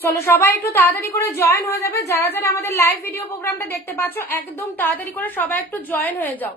চলো সবাই একটু তাড়াতাড়ি করে জয়েন হয়ে যাবে, যারা যারা আমাদের লাইভ ভিডিও প্রোগ্রামটা দেখতে পাচ্ছ একদম তাড়াতাড়ি করে সবাই একটু জয়েন হয়ে যাও।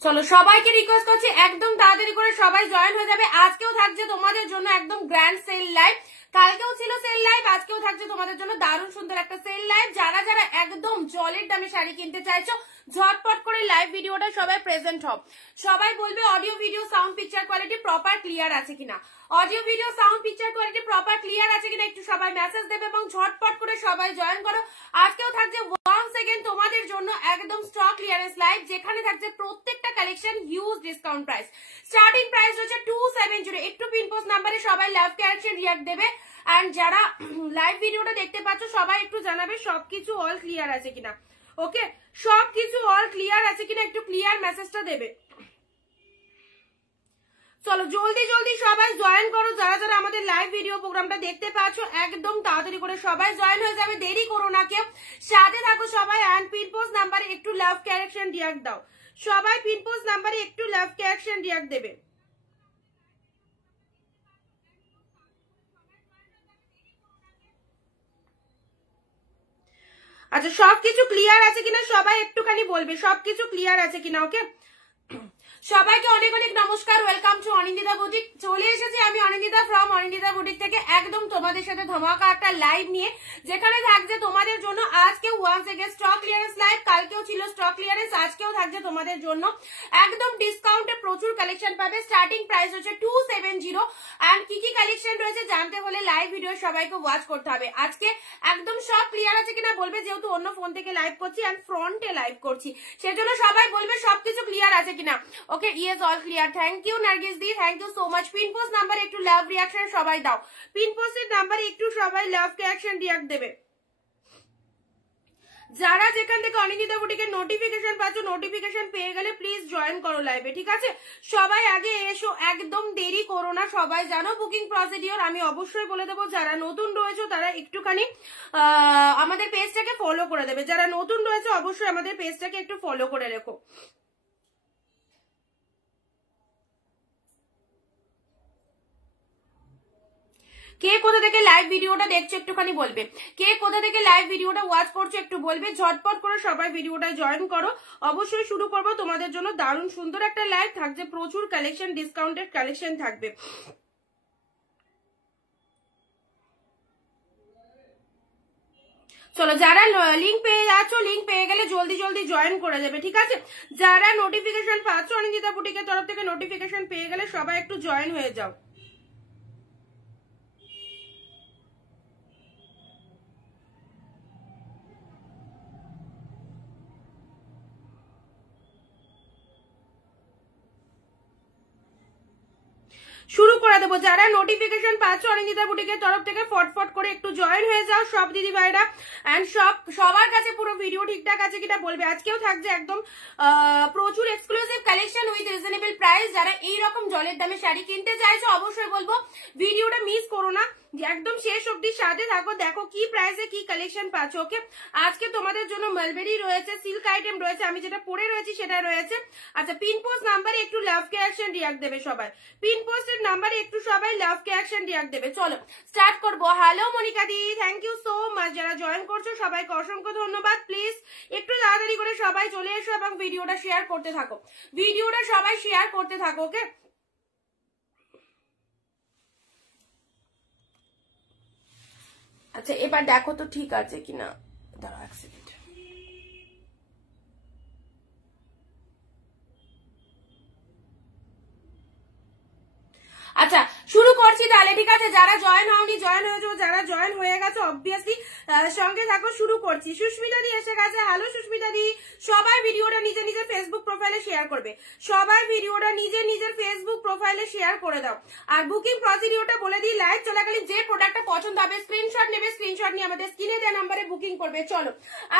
চলো সবাইকে রিকোয়েস্ট করছি একদম তাড়াতাড়ি করে সবাই জয়েন হয়ে যাবে। আজকেও থাকছে তোমাদের জন্য একদম গ্র্যান্ড সেল লাইভ, কালকেও ছিল সেল লাইভ, আজকেও থাকছে তোমাদের জন্য দারুণ সুন্দর একটা সেল লাইভ। যারা যারা একদম জলের দামে শাড়ি কিনতে চাইছো ঝটপট করে লাইভ ভিডিওটা সবাই প্রেজেন্ট হও। সবাই বলবে audio video sound picture quality proper clear আছে কিনা, audio video sound picture quality proper clear আছে কিনা একটু সবাই মেসেজ দেবে এবং ঝটপট করে সবাই জয়েন করো। আজকেও থাকছে 1 সেকেন্ড তোমাদের জন্য একদম স্টক ক্লিয়ারেন্স লাইভ, যেখানে থাকছে প্রত্যেকটা collection huge discount price. Starting price হচ্ছে 270। একটু পিন পোস্ট নাম্বারে সবাই লাইভ কালেকশন রিয়াক্ট দেবে। এন্ড যারা লাইভ ভিডিওটা দেখতে পাচ্ছ সবাই একটু জানাবে সবকিছু অল ক্লিয়ার আছে কিনা। ওকে, সবকিছু অল ক্লিয়ার আছে কিনা একটু ক্লিয়ার মেসেজটা দেবে। চলো জলদি জলদি সবাই জয়েন করো, যারা যারা আমাদের লাইভ ভিডিও প্রোগ্রামটা দেখতে পাচ্ছ একদম তাড়াতাড়ি করে সবাই জয়েন হয়ে যাবে, দেরি করো না কেউ, সাথে থাকো সবাই। এন্ড পিন পোস্ট নাম্বারে একটু লাভ কালেকশন রিয়াক্ট দাও, সবাই পিন পোস্ট নাম্বারে একটু লাভ কালেকশন রিয়াক্ট দেবে। আচ্ছা সবকিছু ক্লিয়ার আছে কিনা সবাই একটুখানি বলবে, সবকিছু ক্লিয়ার আছে কিনা। ওকে, সবাইকে অনেক অনেক নমস্কার, ওয়েলকাম টু অনিন্দিতা বুটিক। চলে এসেছি আমি অনিন্দিতা ফ্রম অনিন্দিতা বুটিক থেকে একদম তোমাদের সাথে ধামাকা একটা লাইভ নিয়ে, যেখানে থাকছে তোমাদের জন্য আজকে once again stock clearance live. কালকেও ছিল স্টক ক্লিয়ারেন্স, আজকেও থাকছে তোমাদের জন্য একদম ডিসকাউন্টে প্রচুর কালেকশন পাবে। স্টার্টিং প্রাইস হচ্ছে 270। এন্ড কি কি কালেকশন রয়েছে জানতে হলে লাইভ ভিডিও সবাইকে ওয়াচ করতে হবে। আজকে একদম সব ক্লিয়ার আছে কিনা বলবে, যেহেতু অন্য ফোন থেকে লাইভ করছি এন্ড ফ্রন্টে লাইভ করছি, সেজন্য সবাই বলবে সবকিছু ক্লিয়ার আছে কিনা। Okay, yes all clear. Thank you Nargis di, thank you so much. Pin post number একটু লাভ রিয়াকশন সবাই দাও, পিন পোস্টের নাম্বারে একটু সবাই লাভ রিয়াকশন রিয়াক্ট দেবে। যারা যেখান থেকে অনিন্দিতা বুটিকের নোটিফিকেশন পাচ্ছ, নোটিফিকেশন পেয়ে গেলে প্লিজ জয়েন করো লাইভে, ঠিক আছে? সবাই আগে এসো, একদম দেরি করো না। সবাই জানো বুকিং প্রসিডিওর, আমি অবশ্যই বলে দেবো। যারা নতুন রয়েছে তারা একটুখানি আমাদের পেজটাকে ফলো করে দেবে, যারা নতুন রয়েছে অবশ্যই আমাদের পেজটাকে একটু ফলো করে রেখো। কে কোথা থেকে লাইভ ভিডিওটা দেখছো একটুখানি বলবে, কে কোথা থেকে লাইভ ভিডিওটা ওয়াচ করছো একটু বলবে। ঝটপট করে সবাই ভিডিওটা জয়েন করো। অবশ্যই শুরু করবো তোমাদের জন্য দারুণ সুন্দর একটা লাইভ, থাকছে প্রচুর কালেকশন, ডিসকাউন্টেড কালেকশন থাকবে। চলো যারা লিঙ্ক পেয়ে যাচ্ছ, লিঙ্ক পেয়ে গেলে জলদি জলদি জয়েন করে যাবে, ঠিক আছে? যারা নোটিফিকেশন পাচ্ছ অনিন্দিতা বুটিকের তরফ থেকে নোটিফিকেশন পেয়ে গেলে সবাই একটু জয়েন হয়ে যাও। শুরু করে দেবো। যারা নোটিফিকেশন পাচ্ছ অনিন্দিতা বুটিকের তরফ থেকে ফটফট করে একটু জয়েন হয়ে যাও সব দিদি ভাইরা। এন্ড সবার কাছে পুরো ভিডিও ঠিকঠাক আছে কিনা বলবে। আজকেও থাকছে একদম প্রচুর exclusive collection with reasonable price. যারা এইরকম জলের দামে শাড়ি কিনতে চাইছো অবশ্যই বলবো ভিডিওটা মিস করো না, একদম শেষ অব্দি সাথে থাকো, দেখো কি প্রাইসে কি কালেকশন পাচ্ছ। ওকে, আজকে তোমাদের জন্য মালবেরি রয়েছে, সিল্ক আইটেম রয়েছে, আমি যেটা পরে রয়েছি সেটা রয়েছে। আচ্ছা পিন পোস্ট নাম্বারে একটু লাভ কালেকশন রিয়াক্ট দেবে সবাই, পিন পোস্টের নাম্বারে একটু সবাই লাভ কালেকশন রিয়াক্ট দেবে। চলো স্টার্ট করবো। Hello Monica di, thank you so much. যারা জয়েন করছো সবাইকে অসংখ্য ধন্যবাদ। প্লিজ একটু তাড়াতাড়ি করে সবাই চলে এসো এবং ভিডিওটা শেয়ার করতে থাকো, ভিডিওটা সবাই শেয়ার করতে থাকো। ওকে, আচ্ছা এবার দেখো তো ঠিক আছে কিনা, দাঁড়াও এক সেকেন্ড। আচ্ছা শুরু করছি তাহলে, ঠিক আছে? যারা জয়েন হওনি জয়েন হয়ে যাও, যারা জয়েন হয়ে গেছে অবভিয়াসলি সঙ্গে থাকো। শুরু করছি। সুস্মিতা দি এসে গেছে, হ্যালো সুস্মিতা দি। সবাই ভিডিওটা নিজে নিজে ফেসবুক প্রোফাইলে শেয়ার করবে, সবাই ভিডিওটা নিজে নিজের ফেসবুক প্রোফাইলে শেয়ার করে দাও। আর বুকিং প্রসিডিওরটা বলে দিই, লাইভ চলাকালীন যে প্রোডাক্টটা পছন্দ হবে স্ক্রিনশট নেবে, স্ক্রিনশট নিয়ে আমাদের স্ক্রিনে দেওয়া নাম্বারে বুকিং করবে। চলো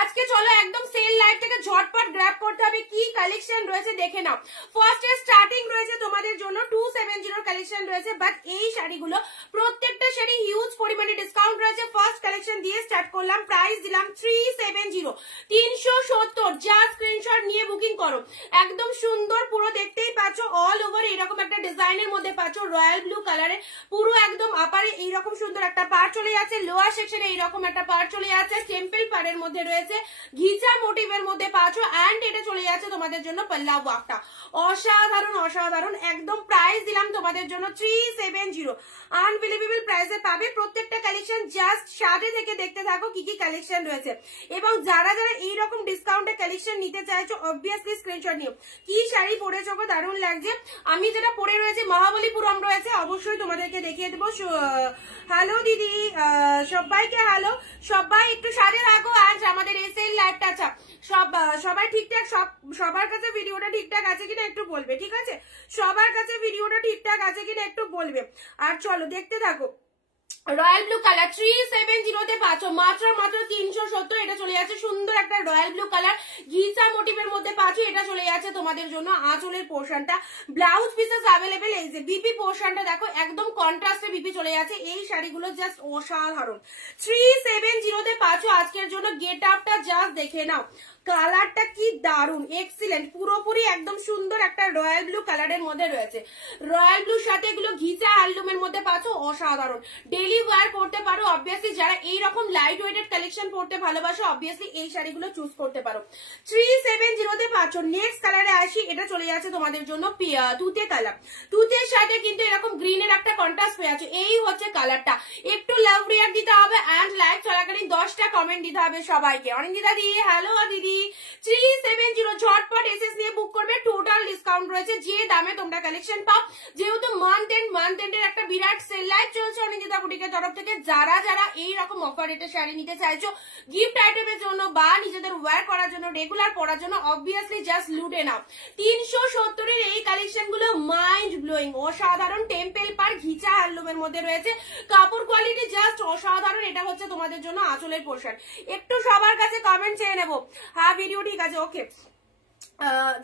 আজকে চলো একদম সেল লাইভ থেকে ঝটপট গ্র্যাব করতে হবে কি কালেকশন রয়েছে দেখে নাও। ফার্স্ট স্টার্টিং রয়েছে তোমাদের জন্য 270 কালেকশন রয়েছে, বাট এই শাড়িগুলো প্রত্যেকটা শাড়ি হিউজ পরিমাণে ডিসকাউন্ট রয়েছে। ফার্স্ট কালেকশন দিয়ে স্টার্ট করলাম, প্রাইস দিলাম 370, 370। যা স্ক্রিনশট নিয়ে বুকিং করো। একদম সুন্দর, পুরো দেখতেই পাচ্ছ অল ওভার এরকম একটা ডিজাইনের মধ্যে পাচ্ছ, রয়্যাল ব্লু কালারে পুরো একদম আপারে এইরকম সুন্দর একটা পার চলে যাচ্ছে, লোয়ার সেকশনে এইরকম একটা পার চলে যাচ্ছে, টেম্পল পাড়ের মধ্যে রয়েছে, ঘিচা মোটিভের মধ্যে পাচ্ছ, অ্যান্ড এটা চলে যাচ্ছে তোমাদের জন্য পাল্লা ওয়ার্কটা। অসাধারণ অসাধারণ, একদম প্রাইস দিলাম তোমাদের জন্য 370। আনবিলিভেবল প্রাইসে পাবে প্রত্যেকটা কালেকশন। জাস্ট সাথে থেকে দেখতে থাকো কি কি কালেকশন রয়েছে, এবং যারা যারা এইরকম ডিসকাউন্টে কালেকশন নিতে চাইছো অবভিয়াসলি স্ক্রিনশট নিও। কি শাড়ি পরেছো গো, দারুণ লাগছে। আমি যেটা পরে রয়েছে মহাবলীপুরম রয়েছে, অবশ্যই তোমাদেরকে দেখিয়ে দেবো। হ্যালো দিদি, সবাইকে হ্যালো। সবাই একটু সাজে থাকো, আজ আমাদের এই সেল লাইভটা। আচ্ছা সবাই ঠিকঠাক, সবার কাছে ভিডিওটা ঠিকঠাক আছে কিনা একটু বলবে, ঠিক আছে? সবার কাছে ভিডিওটা ঠিকঠাক আছে কিনা একটু বলবে। আর চলো দেখতে থাকো। রয়্যাল ব্লু কালার 370 পাচ্ছ, মাত্র 370। এটা চলে যাচ্ছে সুন্দর একটা রয়্যাল ব্লু কালার ঘিচা মোটিভের মধ্যে পাচ্ছ। এটা চলে যাচ্ছে তোমাদের জন্য আঁচলের পোর্শনটা। Blouse pieces available. এই যে বিপি পোর্শনটা দেখো, একদম কন্ট্রাস্টে বিপি চলে যাচ্ছে। এই শাড়িগুলো জাস্ট অসাধারণ। 370 পাচ্ছ আজকের জন্য। গেট আপটা জাস্ট দেখে নাও, কালারটা কি দারুন, এক্সিলেন্ট, পুরোপুরি একদম সুন্দর একটা রয়্যাল ব্লু কালারের মধ্যে রয়েছে। রয়্যাল ব্লুর সাথে এগুলো ঘিচা হ্যান্ডলুমের মধ্যে পাচ্ছ, অসাধারণ। ডেইলি ওয়্যার করতে পারো অবভিয়াসলি। যারা এইরকম লাইট ওয়েটেড কালেকশন পড়তে ভালোবাসো অবভিয়াসলি এই শাড়িগুলো চুজ করতে পারো। 370 পাচ্ছ। নেক্সট কালারে আসি, এটা চলে যাচ্ছে তোমাদের জন্য তুতে কালার। তুতের সাথে কিন্তু এরকম গ্রিনের একটা কন্ট্রাস্ট পেয়ে আছে। এই হচ্ছে কালারটা। একটু লাভ রিয়াক্ট দিতে হবে, অ্যান্ড লাইভ চলাকালীন 10টা কমেন্ট দিতে হবে সবাইকে। অনিন্দিতা দি হ্যালো দিদি। 370 ঝটপট এসএস নিয়ে বুক করবে। টোটাল ডিসকাউন্ট রয়েছে যে দামে তোমরা কালেকশন পাও। যেহেতু মান্থ এন্ডের একটা বিরাট সেল লাইভ চলছে অনিন্দিতা বুটিকের তরফ থেকে, যারা যারা এইরকম অফার রেটে শাড়ি নিতে চাইছো গিফট আইটেমের জন্য বা নিজেদের ওয়্যার করার জন্য, রেগুলার পরার জন্য, অবভিয়াসলি জাস্ট লুটে নাও। 370 এর এই কালেকশন গুলো মাইন্ড ব্লোয়িং, অসাধারণ। টেম্পল পার ঘিচা হ্যান্ডলুমের মধ্যে রয়েছে, কাপড় কোয়ালিটি জাস্ট অসাধারণ। এটা হচ্ছে তোমাদের জন্য আঁচলের পোর্শন। একটু সবার কাছে কমেন্ট চেয়ে নেবো। হ্যাঁ ভিডিও ঠিক আছে, ওকে।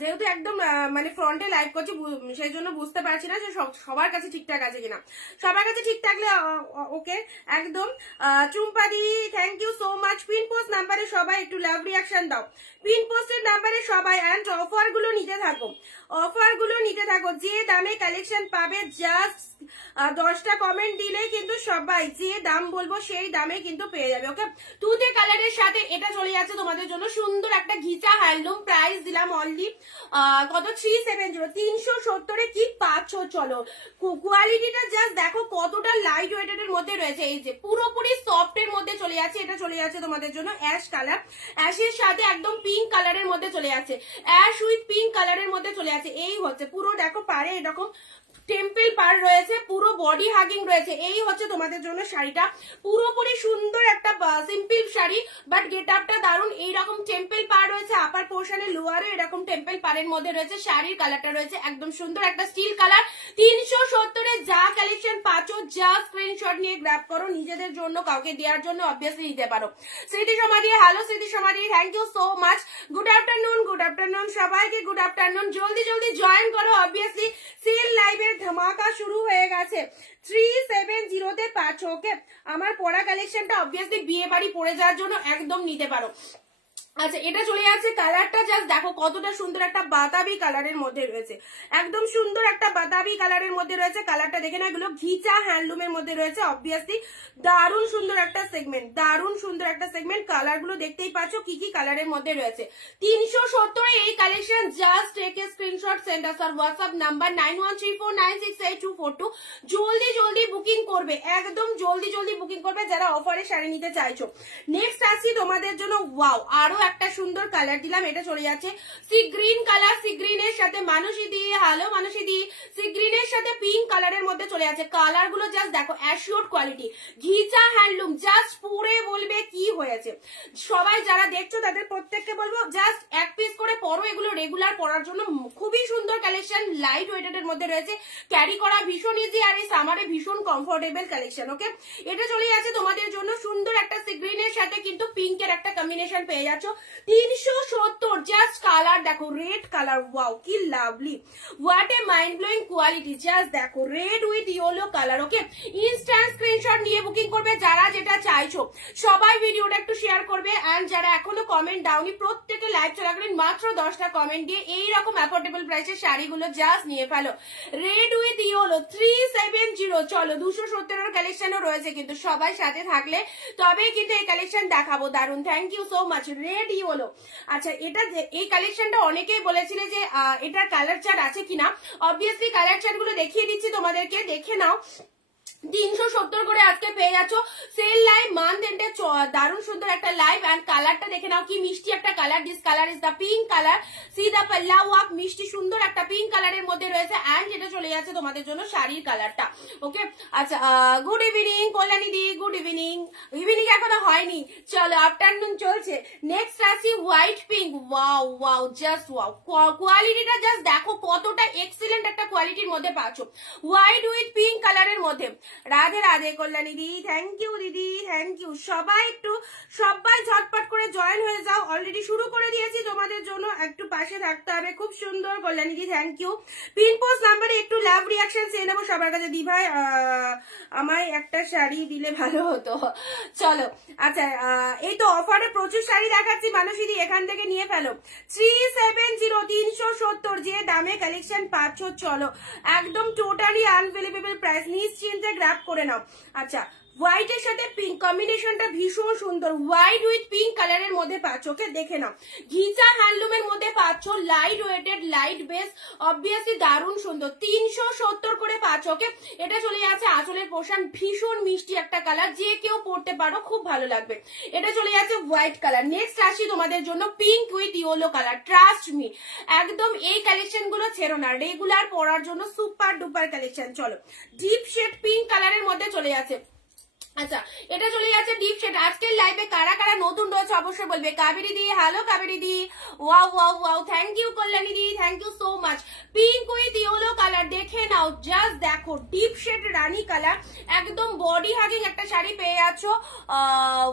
যেহেতু একদম মানে ফ্রন্টে লাইভ করছি সেই জন্য বুঝতে পারছি না যে সবার কাছে ঠিকঠাক আছে কিনা। সবার কাছে ঠিক থাকলে ওকে একদম। চুম্পাদি thank you so much. Pin post নাম্বারে সবাই একটু লাভ রিয়াকশন দাও। পিন পোস্টের নাম্বারে সবাই, অ্যান্ড অফার গুলো নিতে থাকো, অফার গুলো নিতে থাকো। যে দামে কালেকশন পাবে জাস্ট 10টা কমেন্ট দিলেই কিন্তু সবাই যে দাম বলবো সেই দামে কিন্তু পেয়ে যাবে। ওকে, তুতে কালারের সাথে এটা চলে যাচ্ছে তোমাদের জন্য সুন্দর একটা ঘিচা হ্যান্ডলুম। প্রাইস দিলাম অনলি কত, 370। 370 কি পাচ্ছ, চলো। কোয়ালিটিটা জাস্ট দেখো কতটা লাইট ওয়েটেড এর মধ্যে রয়েছে। এই যে পুরোপুরি সফট এর মধ্যে চলে যাচ্ছে। এটা চলে যাচ্ছে তোমাদের জন্য অ্যাশ কালার, অ্যাশের সাথে একদম পিঙ্ক কালারের মধ্যে চলে যাচ্ছে, অ্যাশ উইথ পিঙ্ক কালারের মধ্যে চলে যাচ্ছে। এই হচ্ছে পুরো দেখো পারে এরকম টেম্পল পার রয়েছে, পুরো বডি হাগিং রয়েছে। এই হচ্ছে তোমাদের জন্য শাড়িটা, পুরোপুরি সুন্দর একটা সিম্পল শাড়ি, বাট গেট আপটা দারুন। এইরকম টেম্পল পার রয়েছে, আপার পোর্শনে লোয়ারে এরকম টেম্পল পারের মধ্যে রয়েছে। শাড়ির কালারটা রয়েছে একদম সুন্দর একটা স্টিল কালার। 370 যা কালেকশন পাচ্ছ যা স্ক্রিনশট নিয়ে গ্র্যাব করো, নিজেদের জন্য কাউকে দেওয়ার জন্য অবভিয়াসলি নিতে পারো। স্মৃতি সমাধি hello, Smriti Samadhi thank you so much. Good afternoon, good afternoon সবাইকে, গুড আফটারনুন। জলদি জলদি জয়েন করো, অবভিয়াসলি সেল লাইভের ধামাকা শুরু হয়ে গেছে। 370 পাচ্ছ। ওকে, আমার পরা কালেকশনটা অবভিয়াসলি বিয়ে বাড়ি পরে যাওয়ার জন্য একদম নিতে পারো। আচ্ছা, এটা চলে যাচ্ছে কালারটা জাস্ট দেখো কতটা সুন্দর একটা বাতাবি কালারের মধ্যে রয়েছে, একদম সুন্দর একটা বাতাবি কালারের মধ্যে রয়েছে। কালারটা দেখে না, এগুলো ঘিচা হ্যান্ডলুমের মধ্যে রয়েছে। অবভিয়াসলি দারুণ সুন্দর একটা সেগমেন্ট, দারুণ সুন্দর একটা সেগমেন্ট। কালার গুলো দেখতেই পাচ্ছ কি কি কালারের মধ্যে রয়েছে। 370 এই collection. Just take a screenshot, send us our WhatsApp number 9134968242। জলদি জলদি বুকিং করবে, একদম জলদি জলদি বুকিং করবে যারা অফারে শাড়ি নিতে চাইছো। নেক্সট আসছি তোমাদের জন্য, ওয়াও, আরো একটা সুন্দর কালার দিলাম। এটা চলে যাচ্ছে সি গ্রিন কালার, সি গ্রিনের সাথে মানুষী দি হ্যালো, মানুষী দি সি গ্রিনের সাথে পিঙ্ক কালারের মধ্যে চলে যাচ্ছে। কালার গুলো জাস্ট দেখো, অ্যাশিওর কোয়ালিটি, ঘিচা হ্যান্ডলুম। জাস্ট পরে বলবে কি হয়েছে। সবাই যারা দেখছো তাদের প্রত্যেককে বলবো জাস্ট এক পিস করে পরো, এগুলো রেগুলার পরার জন্য খুবই সুন্দর কালেকশন। লাইট ওয়েটেড এর মধ্যে রয়েছে, ক্যারি করা ভীষণ ইজি, আর এই সামারে ভীষণ কমফোর্টেবল কালেকশন। ওকে, এটা চলে যাচ্ছে তোমাদের জন্য সুন্দর একটা সি গ্রিনের সাথে কিন্তু পিঙ্কের একটা কম্বিনেশন পেয়ে যাচ্ছ। 370। জাস্ট কালার দেখো, রেড কালার, ওয়াও কি lovely, what a mind blowing quality. Just দেখো red with yellow colour. Okay, instant screenshot নিয়ে বুকিং করবে যারা যেটা চাইছো। সবাই ভিডিওটা একটু শেয়ার করবে, এন্ড যারা এখনো কমেন্ট দাওনি প্রত্যেকে লাইভ চলাকালীন মাত্র 10টা কমেন্ট দিয়ে এইরকম অ্যাফোর্ডেবল প্রাইসের শাড়িগুলো জাস্ট নিয়ে ফেলো। Red with yellow 370। চলো 270 কালেকশনও রয়েছে, কিন্তু সবাই সাথে থাকলে তবে কিন্তু এই কালেকশন দেখাবো। দারুন, thank you so much. Red yellow, আচ্ছা এটা এই কালেকশনটা অনেকেই বলেছিলে যে এটার কালার চার্ট আছে কিনা। অবভিয়াসলি কালার চার্ট গুলো দেখিয়ে দিচ্ছি তোমাদেরকে, দেখে নাও। 370 করে আজকে পেয়ে যাচ্ছ। সেল লাইভ মান্থ এন্ডে দারুণ সুন্দর একটা লাইভ, এন্ড কালারটা দেখে নাও কি মিষ্টি একটা colour. This colour is the pink colour. See the পাল্লা ওয়ার্ক, মিষ্টি সুন্দর একটা পিঙ্ক কালারের মধ্যে রয়েছে, এন্ড এটা চলে যাচ্ছে তোমাদের জন্য শাড়ির কালারটা। ওকে, আচ্ছা গুড ইভিনিং কল্যাণী দি, গুড ইভিনিং। ইভিনিং এখনো হয়নি, চলো আফটারনুন চলছে। নেক্সট আসি white pink. Wow wow, just wow, কোয়ালিটিটা জাস্ট দেখো কতটা এক্সিলেন্ট একটা কোয়ালিটির মধ্যে পাচ্ছ, হোয়াইট উইথ পিঙ্ক কালারের মধ্যে। রাধে রাধে কল্যাণী দি, থ্যাংক ইউ দিদি, থ্যাংক ইউ। সবাই ঝটপট করে জয়েন হয়ে যাও, অলরেডি শুরু করে দিয়েছি তোমাদের জন্য, একটু পাশে থাকতে হবে। খুব সুন্দর Kalyani di, thank you. Pin post নাম্বারে একটু লাভ রিয়াকশন চেয়ে নেবো সবার কাছে। দি ভাই আমায় একটা শাড়ি দিলে ভালো হতো। চলো আচ্ছা, এই তো অফারে প্রচুর শাড়ি দেখাচ্ছি, মানুষই দি এখান থেকে নিয়ে ফেলো। 370, 370 যে দামে কালেকশন পাচ্ছ, চলো একদম টোটালি আনবিলিভেবল প্রাইস, নিশ্চিন্তে গ্র্যাব করে নাও। আচ্ছা, হোয়াইট এর সাথে পিঙ্ক কম্বিনেশনটা ভীষণ সুন্দর, হোয়াইট উইথ পিঙ্ক কালারের মধ্যে পাচ্ছ। ওকে, দেখে নাও, ঘিচা হ্যান্ডলুমের মধ্যে পাচ্ছ, light weighted, light base, obviously দারুণ সুন্দর। 370 করে পাচ্ছ। ওকে, এটা চলে যাচ্ছে আঁচলের পোর্শন, ভীষণ মিষ্টি একটা কালার, যে কেউ পরতে পারো, খুব ভালো লাগবে। এটা চলে যাচ্ছে হোয়াইট কালার। নেক্সট আসি তোমাদের জন্য pink with yellow colour. Trust me, একদম এই কালেকশন গুলো ছেড়ো না, রেগুলার পরার জন্য সুপার ডুপার কালেকশন। চলো ডিপ শেড পিঙ্ক কালারের মধ্যে চলে যাচ্ছে। আচ্ছা, এটা চলে যাচ্ছে ডিপ শেড। আজকের লাইভে কারা কারা নতুন রয়েছে অবশ্যই বলবে। Kaveri di, hello Kaveri di, wow wow wow, thank you Kalyani di, thank you so much. Pink with yellow colour দেখে নাও, জাস্ট দেখো ডিপ শেড রানী কালার, একদম বডি হাগিং একটা শাড়ি পেয়ে যাচ্ছ।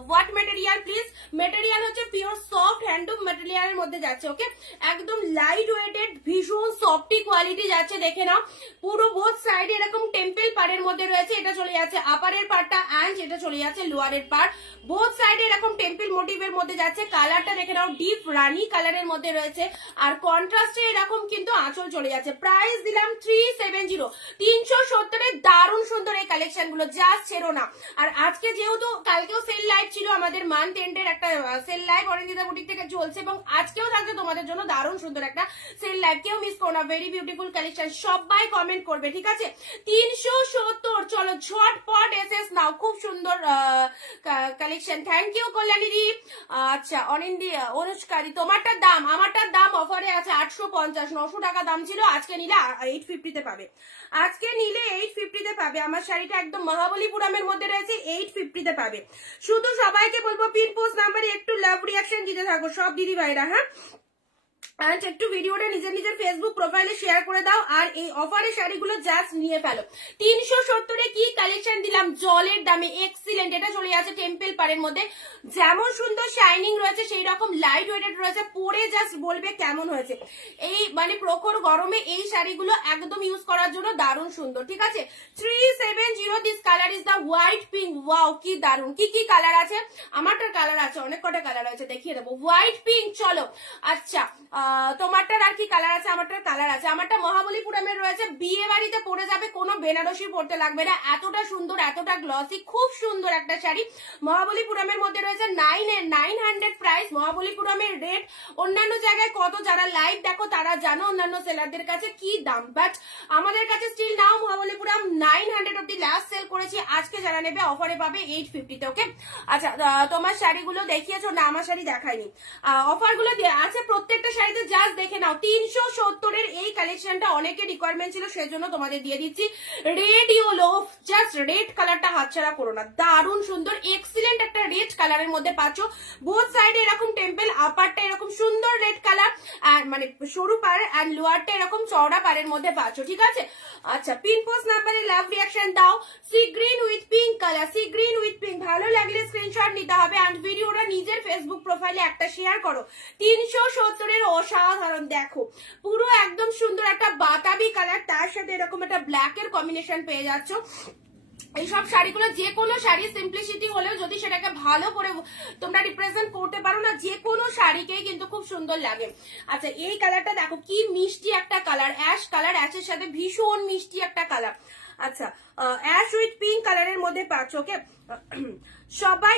What material please? মেটেরিয়াল হচ্ছে পিওর সফট হ্যান্ডলুম মেটেরিয়ালের মধ্যে যাচ্ছে। ওকে, একদম লাইট ওয়েটেড, ভীষণ সফটি কোয়ালিটি যাচ্ছে, দেখে নাও। পুরো বোথ সাইডে এরকম টেম্পল পাড়ের মধ্যে রয়েছে। এটা চলে যাচ্ছে আপারের পার্টটা, অ্যান্ড এটা চলে যাচ্ছে লোয়ারের পার্ট। বোথ সাইডে এরকম টেম্পল মোটিভের মধ্যে যাচ্ছে। কালারটা দেখে নাও, ডিপ রানী কালারের মধ্যে রয়েছে, আর কন্ট্রাস্টে এরকম কিন্তু আঁচল চলে যাচ্ছে। প্রাইস দিলাম 370, 370 দারুণ সুন্দর এই কালেকশন গুলো, জাস্ট ছেড়ো না। আর আজকে যেহেতু কালকেও সেল লাইভ ছিল, আমাদের মান্থ এন্ডের একটা সেল লাইভ অরেঞ্জিতা বুটিক থেকে চলছে, এবং আজকেও থাকছে তোমাদের জন্য দারুণ সুন্দর একটা সেল লাইভ, কেউ মিস করো না। ভেরি বিউটিফুল কালেকশন, সবাই কমেন্ট করবে, ঠিক আছে? 370, চলো ঝটপট এসএস নাও, খুব সুন্দর কালেকশন। থ্যাংক ইউ কল্যাণী দি। আচ্ছা, অনিন্দি, অনুষ্কারি, তোমারটার দাম, আমারটার দাম অফারে আছে 850, 900 টাকা দাম ছিল, আজকে নিলে 850 তে পাবে। আজকে নিলে 850 তে পাবে। আমার শাড়িটা একদম মহাবলীপুরমের মধ্যে রয়েছে, 850 তে পাবে। শুধু সবাইকে বলবো পিন পোস্ট নাম্বারে একটু লাভ রিয়াকশন দিতে থাকো সব দিদি ভাইরা, হ্যাঁ? একটু ভিডিওটা নিজের ফেসবুক প্রোফাইলে শেয়ার করে দাও, আর এই অফারের শাড়িগুলো জাস্ট নিয়ে ফেলো। 370 কি কালেকশন দিলাম জলের দামে, এক্সিলেন্ট। এটা চলে যাচ্ছে টেম্পল পাড়ের মধ্যে, যেমন সুন্দর শাইনিং রয়েছে সেই রকম লাইট ওয়েটেড রয়েছে, পরে জাস্ট বলবে কেমন হয়েছে। এই মানে প্রখর গরমে এই শাড়িগুলো একদম ইউজ করার জন্য দারুণ সুন্দর, ঠিক আছে? 370, this colour is the white pink. Wow কি দারুণ। কি কি কালার আছে? আমারটার কালার আছে, অনেক কটা কালার আছে, দেখিয়ে দেবো। হোয়াইট পিঙ্ক, চলো। আচ্ছা, তোমারটার আর কি কালার আছে? আমারটার কালার আছে, আমারটা মহাবলীপুরমের রয়েছে, বিয়ে বাড়িতে পরে যাবে, কোনো বেনারসি পড়তে লাগবে না, এতটা সুন্দর, এতটা গ্লসি, খুব সুন্দর একটা শাড়ি। মহাবলীপুরমের মধ্যে রয়েছে 900 প্রাইস। মহাবলীপুরমের রেট অন্যান্য জায়গায় কত, যারা লাইভ দেখো তারা জানো অন্যান্য সেলারদের কাছে কি দাম, বাট আমাদের কাছে স্টিল নাও মহাবলীপুরম 900 অব্দি লাস্ট সেল করেছি। আজকে যারা নেবে অফারে পাবে 850 তে। ওকে, আচ্ছা তোমার শাড়িগুলো দেখিয়েছো না? আমার শাড়ি দেখাইনি। অফার গুলো আছে, প্রত্যেকটা শাড়ি সাথে জাস্ট দেখে নাও 370 এই কালেকশনটা অনেকের রিকোয়ারমেন্ট ছিল, সেজন্য তোমাদের দিয়ে দিচ্ছি। রেড ইয়েলো, জাস্ট রেড কালারটা হাতছাড়া করো না, দারুণ সুন্দর এক্সিলেন্ট একটা রেড কালারের মধ্যে পাচ্ছ। বোথ সাইডে এরকম টেম্পল, আপারটা এরকম সুন্দর রেড কালার, মানে সরু পার, আর লোয়ারটা এরকম চওড়া পারের মধ্যে পাচ্ছ, ঠিক আছে। আচ্ছা, পিন পোস্ট নাম্বারে লাভ রিয়াকশন দাও। Sea green with pink colour, sea green with pink, ভালো লাগলে স্ক্রিনশট নিতে হবে এন্ড ভিডিওটা নিজের ফেসবুক প্রোফাইলে একটা শেয়ার করো। 370 অসাধারণ, দেখো পুরো একদম সুন্দর একটা বাতাবি কালার, তার সাথে এরকম একটা ব্ল্যাক এর কম্বিনেশন পেয়ে যাচ্ছ। এইসব শাড়িগুলো যে কোনো শাড়ি সিম্পলিসিটি হলেও যদি সেটাকে ভালো করে তোমরা রিপ্রেজেন্ট করতে পারো না, যে কোনো শাড়িকেই কিন্তু খুব সুন্দর লাগে। আচ্ছা, এই কালারটা দেখো কি মিষ্টি একটা কালার, অ্যাশ কালার, অ্যাশের সাথে ভীষণ মিষ্টি একটা কালার। আচ্ছা, অ্যাশ উইথ পিঙ্ক কালারের মধ্যে পাচ্ছ। ওকে, সবাই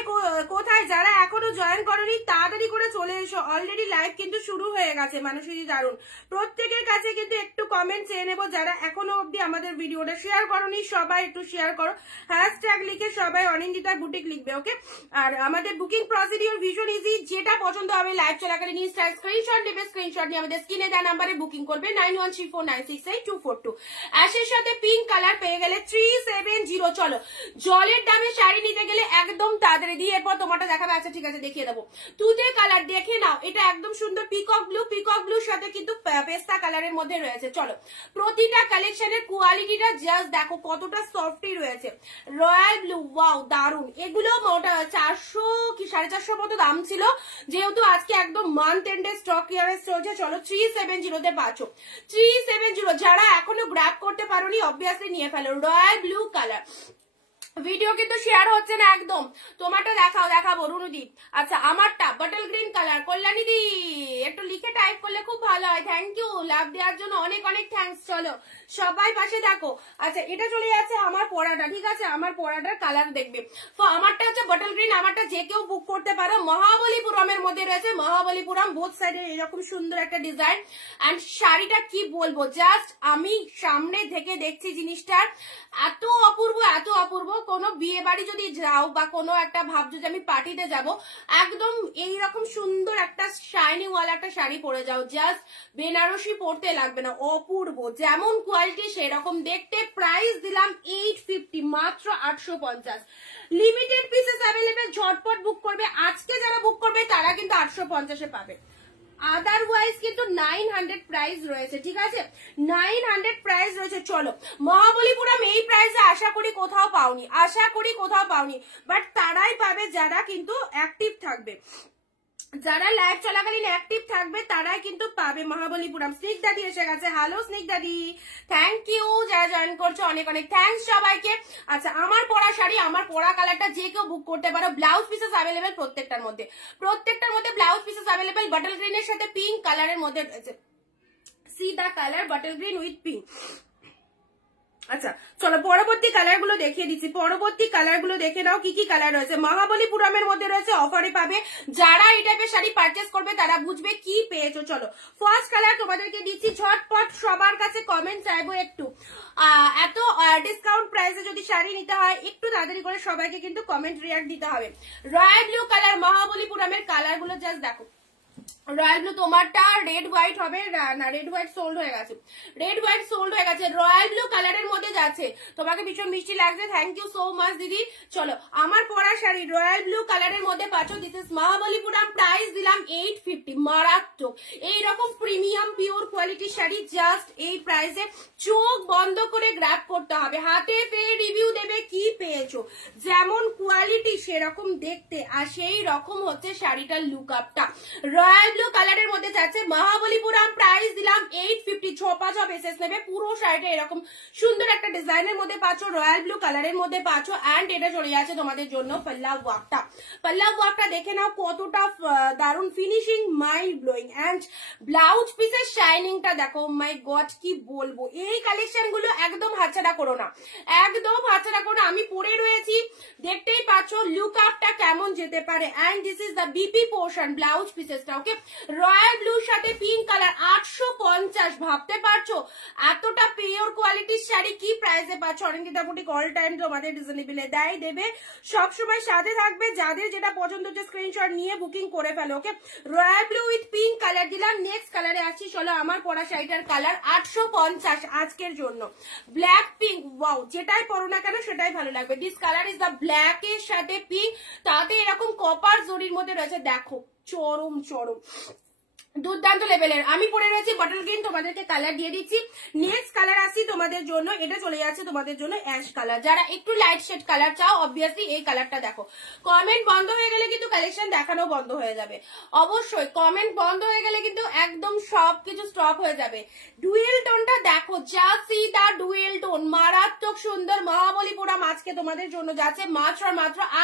কোথায় যারা এখনো জয়েন করনি তাড়াতাড়ি করে চলে এসো, অলরেডি লাইভ কিন্তু শুরু হয়ে গেছে। মানুষই দারুণ, প্রত্যেকের কাছে কিন্তু একটু কমেন্ট চেয়ে নেবো, যারা এখনো অব্দি আমাদের ভিডিওটা শেয়ার করনি সবাই একটু শেয়ার করো, হ্যাশট্যাগ লিখে সবাই অনিন্দিতা বুটিক লিখবে। ওকে, আর আমাদের বুকিং প্রসিডিওর ভীষণ ইজি, যেটা পছন্দ হবে লাইভ চলাকালীন ইনস্টার স্ক্রিনশট নেবে, স্ক্রিনশট নিয়ে আমাদের স্ক্রিনে দেওয়া নাম্বারে বুকিং করবে 9134968242। অ্যাশের সাথে পিঙ্ক কালার পেয়ে গেলে 370। চলো, জলের দামে শাড়ি নিতে গেলে একদম তাড়াতাড়ি দিয়ে, এরপর তোমারটা দেখাবে। আচ্ছা ঠিক আছে, দেখিয়ে দেবো। তুতে কালার দেখে নাও, এটা একদম সুন্দর পিকক ব্লু, পিকক ব্লুর সাথে কিন্তু পেস্তা কালারের মধ্যে রয়েছে। চলো, প্রতিটা কালেকশনের কোয়ালিটিটা জাস্ট দেখো কতটা সফটি রয়েছে। রয়্যাল ব্লু, ওয়াও দারুন, এগুলো 400 কি 450 মতো দাম ছিল, যেহেতু আজকে একদম মান্থ এন্ডে স্টক ক্লিয়ারেন্স চলছে। চলো, 370 তে পাচ্ছ। 370 যারা এখনো গ্র্যাব করতে পারোনি অবভিয়াসলি নিয়ে ফেলো। রয়্যাল ব্লু কালার, ভিডিও কিন্তু শেয়ার হচ্ছে না একদম, তোমারটা দেখাবো রুনুদীপ। আচ্ছা, আমারটা বটল গ্রিন কালার, কল্যাণী দি একটু লিখে টাইপ করলে খুব ভালো হয়, থ্যাংক ইউ, লাভ দেওয়ার জন্য অনেক অনেক থ্যাংকস। চলো সবাই পাশে দেখো। আচ্ছা, এটা চলে যাচ্ছে আমার পরাটা, ঠিক আছে, আমার পরাটার কালার দেখবে। আমারটা হচ্ছে বটল গ্রিন, আমারটা যে কেউ বুক করতে পারো। মহাবলীপুরমের মধ্যে রয়েছে, মহাবলীপুরম, বোথ সাইডে এরকম সুন্দর একটা ডিজাইন। এন্ড শাড়িটা কি বলবো, জাস্ট আমি সামনে থেকে দেখছি জিনিসটার এত অপূর্ব, এত অপূর্ব। কোনো বিয়ে বাড়ি যদি যাও বা কোনো একটা ভাবছো যে আমি পার্টিতে যাব, একদম এইরকম সুন্দর একটা শাইনিং ওয়ালা একটা শাড়ি পরে যাও, জাস্ট বেনারসি পরতে লাগবে না, অপূর্ব, যেমন কোয়ালিটি সেরকম দেখতে। প্রাইস দিলাম 850, মাত্র 850। লিমিটেড পিসেস অ্যাভেলেবেল, ঝটপট বুক করবে। আজকে যারা বুক করবে তারা কিন্তু 850-এ পাবে, আদারওয়াইজ কিন্তু 900 প্রাইস রয়েছে, ঠিক আছে, 900 প্রাইস রয়েছে। চলো, মহাবলীপুরম এই প্রাইসে আশা করি কোথাও পাওনি, বাট তারাই পাবে যারা কিন্তু অ্যাক্টিভ থাকবে, যারা লাইভ চলাকালীন অ্যাক্টিভ থাকবে তারাই কিন্তু পাবে মহাবলীপুরম। স্নিক দাদি এসে গেছে, হ্যালো স্নিক দাদি, থ্যাংক ইউ যারা জয়েন করছো, অনেক অনেক থ্যাংকস সবাইকে। আচ্ছা, আমার পরা শাড়ি, আমার পরা কালারটা যে কেউ বুক করতে পারো। ব্লাউজ পিসেস অ্যাভেলেবেল প্রত্যেকটার মধ্যে ব্লাউজ পিসেস অ্যাভেলেবেল। বটল গ্রিনের সাথে পিঙ্ক কালারের মধ্যে রয়েছে, see the colour bottle green with pink. আচ্ছা চলো পরবর্তী কালার গুলো দেখিয়ে দিচ্ছি, পরবর্তী কালার গুলো দেখে নাও কি কি কালার রয়েছে। মহাবলীপুরমের মধ্যে রয়েছে, অফারে পাবে। যারা এই টাইপের শাড়ি পারচেস করবে তারা বুঝবে কি পেয়েছো। চলো ফার্স্ট কালার তোমাদেরকে দিচ্ছি, ঝটপট সবার কাছে কমেন্ট চাইবো একটু। এত ডিসকাউন্ট প্রাইসে যদি শাড়ি নিতে হয় একটু তাড়াতাড়ি করে সবাইকে কিন্তু কমেন্ট রিয়াক্ট দিতে হবে। রয়্যাল ব্লু কালার, মহাবলীপুরমের কালার গুলো জাস্ট দেখো। রয়্যাল ব্লু তোমারটা রেড হোয়াইট হবে না, রেড হোয়াইট সোল্ড হয়ে গেছে, রয়্যাল ব্লু কালারের মধ্যে যাচ্ছে। তোমাকে ভীষণ মিষ্টি লাগছে, থ্যাংক ইউ সো মাচ দিদি। চলো আমার পরা শাড়ি রয়্যাল ব্লু কালারের মধ্যে পাচ্ছ, দিস ইজ মহাবলীপুরম। প্রাইস দিলাম 850, মারাত্মক। এইরকম প্রিমিয়াম পিওর কোয়ালিটির শাড়ি জাস্ট এই প্রাইসে চোখ বন্ধ করে গ্র্যাব করতে হবে, হাতে পেয়ে রিভিউ দেবে কি পেয়েছো, যেমন কোয়ালিটি সেরকম দেখতে, আর সেই রকম হচ্ছে শাড়িটার লুক আপটা। রয়্যাল ব্লু কালারের মধ্যে যাচ্ছে মহাবলীপুরম, প্রাইস দিলাম 850। 6-5 পিসেস নেবে, পুরো শাড়িটা এরকম সুন্দর একটা ডিজাইনের মধ্যে পাচ্ছ, রয়্যাল ব্লু কালারের মধ্যে পাচ্ছ। এন্ড এটা চলে যাচ্ছে তোমাদের জন্য পাল্লা ওয়ার্কটা দেখে নাও কতটা দারুন finishing, mind blowing. And blouse পিসের শাইনিংটা দেখো, মাই গড কি বলবো। এই কালেকশন গুলো একদম হাতছাড়া করো না, আমি পরে রয়েছি, দেখতেই পাচ্ছ লুক আপটা কেমন যেতে পারে। And this is the BP portion blouse পিসেসটা। ওকে, রয়্যাল ব্লুর সাথে পিঙ্ক কালার, 850, ভাবতে পারছো পারছো এতটা পিওর কোয়ালিটির শাড়ি কি প্রাইসে পাচ্ছ। অরিন্দিতা বুটিক অল টাইম তোমাদের রিজনেবলে দেবে, সবসময় সাথে থাকবে। যাদের যেটা পছন্দ হচ্ছে স্ক্রিনশট নিয়ে বুকিং করে ফেলো। Okay, royal blue with pink colour দিলাম। নেক্সট কালারে আসছি, চলো আমার পরা শাড়িটার কালার 850 আজকের জন্য। ব্ল্যাক পিঙ্ক, ওয়াও, যেটাই পরো না কেন সেটাই ভালো লাগবে। This colour is the black এর সাথে পিঙ্ক, তাতে এরকম কপার জরির মধ্যে রয়েছে, দেখো চরম চরম দুর্দান্ত লেভেলের। আমি পরে রয়েছি বটল গ্রিন, তোমাদেরকে কালার দিয়ে দিচ্ছি। নেক্সট কালার আসছি তোমাদের জন্য, এটা চলে যাচ্ছে তোমাদের জন্য অ্যাশ কালার। যারা একটু লাইট শেড কালার চাও অবভিয়াসলি এই কালারটা দেখো। কমেন্ট বন্ধ হয়ে গেলে কিন্তু কালেকশন দেখানো বন্ধ হয়ে যাবে। অবশ্যই কমেন্ট বন্ধ হয়ে গেলে কিন্তু একদম সবকিছু স্টপ হয়ে যাবে। ডুয়েল টোনটা দেখো, যা সি দা ডুয়েল টোন, মারাত্মক সুন্দর। মহাবলীপুরম আজকে তোমাদের জন্য যাচ্ছে মাত্র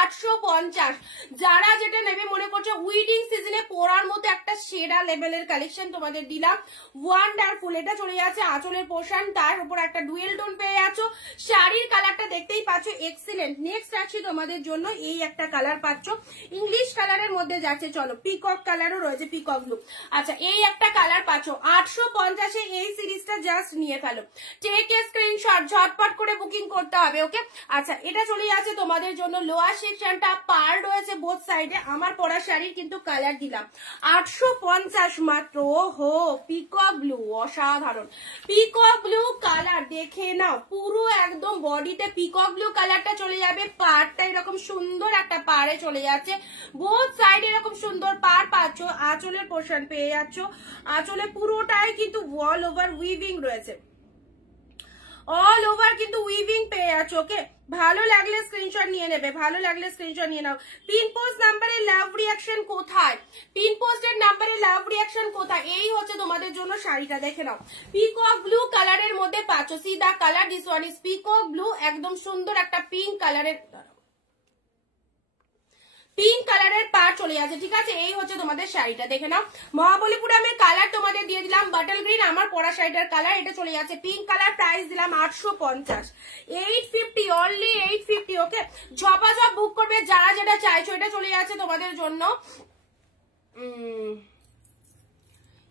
850। যারা যেটা নেবে মনে করছো উইডিং সিজনে পরার মতো একটা সেরা লেভেলের কালেকশন তোমাদের দিলাম, ওয়ান্ডারফুল। এটা চলে যাচ্ছে আঁচলের পোর্শন, তার উপর একটা ডুয়েল টোন পেয়ে যাচ্ছ। শাড়ির কালারটা দেখতেই পাচ্ছ এক্সিলেন্ট। নেক্সট আসছি তোমাদের জন্য, এই একটা কালার পাচ্ছ ইংলিশ কালারের মধ্যে যাচ্ছে, চলো পিকক কালারও রয়েছে, পিকক ব্লু। আচ্ছা, এই একটা কালার পাচ্ছ 850-এ। এই সিরিজটা জাস্ট নিয়ে ফেলো, টেক এ স্ক্রিনশট, ঝটপট করে বুকিং করতে হবে। ওকে, আচ্ছা এটা চলে যাচ্ছে তোমাদের জন্য লোয়ার সেকশনটা, পার রয়েছে বোথ সাইডে। আমার পরা শাড়ির কিন্তু কালার দিলাম 850 মাত্র। ওহো, পিকক ব্লু, অসাধারণ পিকক ব্লু কালার, দেখে নাও পুরো একদম বডিতে পিকক ব্লু কালারটা চলে যাবে। পাড়টা এরকম সুন্দর একটা পাড়ে চলে যাচ্ছে, বোথ সাইড এরকম সুন্দর পাড় পাচ্ছ। আঁচলের পোর্শন পেয়ে যাচ্ছ, আঁচলে পুরোটাই কিন্তু অল ওভার উইভিং রয়েছে, অল ওভার কিন্তু উইভিং পেয়ে যাচ্ছ। ওকে, ভালো লাগলে স্ক্রিনশট নিয়ে নেবে, ভালো লাগলে স্ক্রিনশট নিয়ে নাও। পিন পোস্ট নাম্বারে লাভ রিয়াকশন কোথায়, পিন পোস্টের নাম্বারে লাভ রিয়াকশন কোথায়? এই হচ্ছে তোমাদের জন্য শাড়িটা, দেখে নাও পিকক ব্লু কালারের মধ্যে পাচ্ছ। See the colour, this one is peacock blue, একদম সুন্দর একটা পিঙ্ক কালারের, পিঙ্ক কালারের পার চলে যাচ্ছে। ঠিক আছে, এই হচ্ছে তোমাদের শাড়িটা, দেখে নাও। মহাবলীপুরমের কালার তোমাদের দিয়ে দিলাম বাটল গ্রিন, আমার পরা শাড়িটার কালার, এটা চলে যাচ্ছে পিঙ্ক কালার। প্রাইস দিলাম 850, 850, অনলি 850। ওকে, ঝপাঝপ বুক করবে যারা যেটা চাইছো। এটা চলে যাচ্ছে তোমাদের জন্য,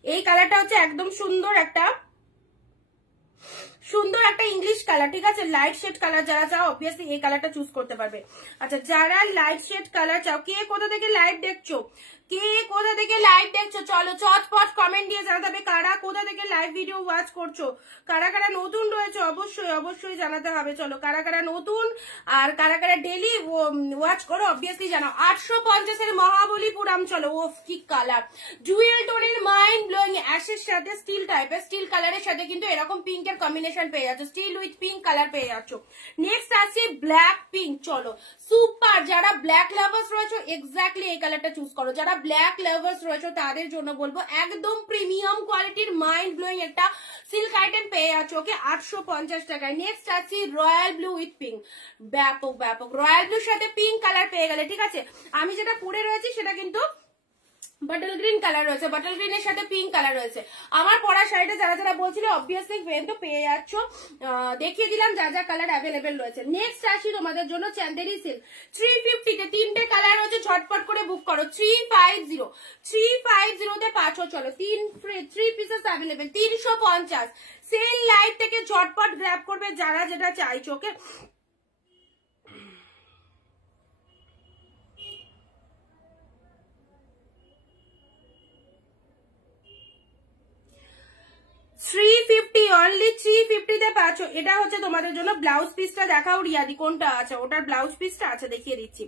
এই কালারটা হচ্ছে একদম সুন্দর একটা ইংলিশ কালার। ঠিক আছে, লাইট শেড কালার যারা চাও অবভিয়াসলি এই কালারটা চুজ করতে পারবে। আচ্ছা, যারা লাইট শেড কালার চাও, কে কোথা থেকে লাইভ দেখছো, কে কোথা থেকে লাইভ দেখছো, চলো চটপট কমেন্ট দিয়ে জানাতে হবে কারা কোথা থেকে লাইভ ভিডিও ওয়াচ করছো। কারা কারা নতুন রয়েছে অবশ্যই অবশ্যই জানাতে হবে। চলো, কারা কারা নতুন আর কারা কারা ডেলি ওয়াচ করো অবভিয়াসলি জানাও। 850-এর মহাবলীপুরম, চলো। ওফ, কি কালার, ডুয়েল টোনের মাইন্ড ব্লোয়িং, অ্যাশের সাথে স্টিল টাইপের, স্টিল কালারের সাথে কিন্তু এরকম পিঙ্কের কম্বিনেশন পেয়ে যাচ্ছ, স্টিল উইথ পিঙ্ক কালার পেয়ে যাচ্ছ। নেক্সট আছে ব্ল্যাক পিঙ্ক, চলো সুপার। যারা ব্ল্যাক লাভার্স রয়েছে এক্স্যাক্টলি এই কালারটা চুজ করো। যারা ব্ল্যাক লাভার্স রয়েছে তাদের জন্য বলবো একদম প্রিমিয়াম কোয়ালিটির মাইন্ড ব্লোয়িং একটা সিল্ক আইটেম পেয়ে যাচ্ছ। ওকে, 850 টাকায়। নেক্সট আছে রয়্যাল ব্লু উইথ পিঙ্ক, ব্যাপক ব্যাপক রয়্যাল ব্লুর সাথে পিঙ্ক কালার পেয়ে গেলে। ঠিক আছে, আমি যেটা পরে রয়েছি সেটা কিন্তু বটল গ্রিন কালার রয়েছে, বটল গ্রিনের সাথে পিঙ্ক কালার রয়েছে। আমার পরা শাড়িটা যারা যারা বলছিল অবভিয়াসলি কিন্তু পেয়ে যাচ্ছ, দেখিয়ে দিলাম যা যা কালার অ্যাভেলেবেল রয়েছে। নেক্সট আসি তোমাদের জন্য চান্দেরি সিল্ক, 350-তে 3টে কালার রয়েছে, ঝটপট করে বুক করো। 350-তে পাচ্ছ, চলো 3 পিসেস অ্যাভেলেবেল, 350। সেল লাইভ থেকে ঝটপট গ্র্যাব করবে যারা যেটা চাইছো। ওকে, 350, অনলি 350-তে পাচ্ছ। এটা হচ্ছে তোমাদের জন্য ব্লাউজ পিসটা দেখাও রিয়াদি, কোনটা আছে ওটার ব্লাউজ পিসটা আছে, দেখিয়ে দিচ্ছি,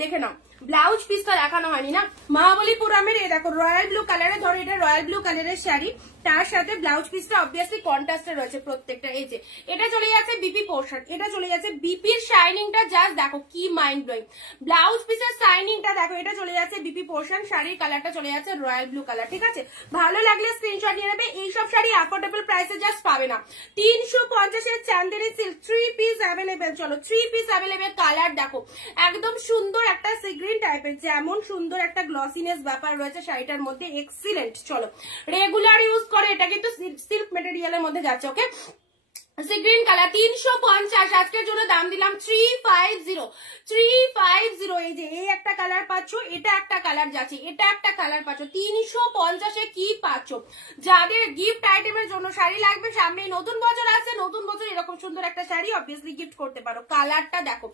দেখে নাও। ব্লাউজ পিসটা দেখানো হয়নি না। মহাবলীপুরমের এই দেখো রয়্যাল ব্লু কালারে, ধরো এটা রয়্যাল ব্লু কালারের শাড়ি, তার সাথে ব্লাউজ পিসটা অবভিয়াসলি কন্ট্রাস্টে রয়েছে প্রত্যেকটা। এই যে এটা চলে যাচ্ছে বিপি পোর্শন, এটা চলে যাচ্ছে বিপির শাইনিংটা জাস্ট দেখো কি মাইন্ড ব্লোয়িং। ব্লাউজ পিসের শাইনিংটা দেখো, এটা চলে যাচ্ছে বিপি পোর্শন, শাড়ির কালারটা চলে যাচ্ছে রয়্যাল ব্লু কালার। ঠিক আছে, ভালো লাগলে স্ক্রিনশট নিয়ে নেবে। এইসব শাড়ি অ্যাফোর্ডেবল প্রাইসে জাস্ট পাবে না। 350-এর চান্দেরি সিল্ক 3 পিস অ্যাভেলেবেল, চলো 3 পিস অ্যাভেলেবেল। কালার দেখো একদম সুন্দর একটা সি গ্রিন টাইপের, যেমন সুন্দর একটা গ্লসিনেস ব্যাপার রয়েছে শাড়িটার মধ্যে, এক্সিলেন্ট। চলো, রেগুলার ইউজ করে, এটা কিন্তু সিল্ক মেটেরিয়ালের মধ্যে যাচ্ছে। ওকে, গ্রিন কালার 350, আজকের জন্য দাম দিলাম 350। এই যে এই একটা কালার পাচ্ছ, এটা একটা কালার যাচ্ছে, এটা একটা কালার পাচ্ছ, 350-এ কি পাচ্ছ। যাদের গিফট আইটেমের জন্য শাড়ি লাগবে, সামনে নতুন বছর আছে, নতুন বছর এরকম সুন্দর একটা শাড়ি অবভিয়াসলি গিফট করতে পারো। কালারটা দেখো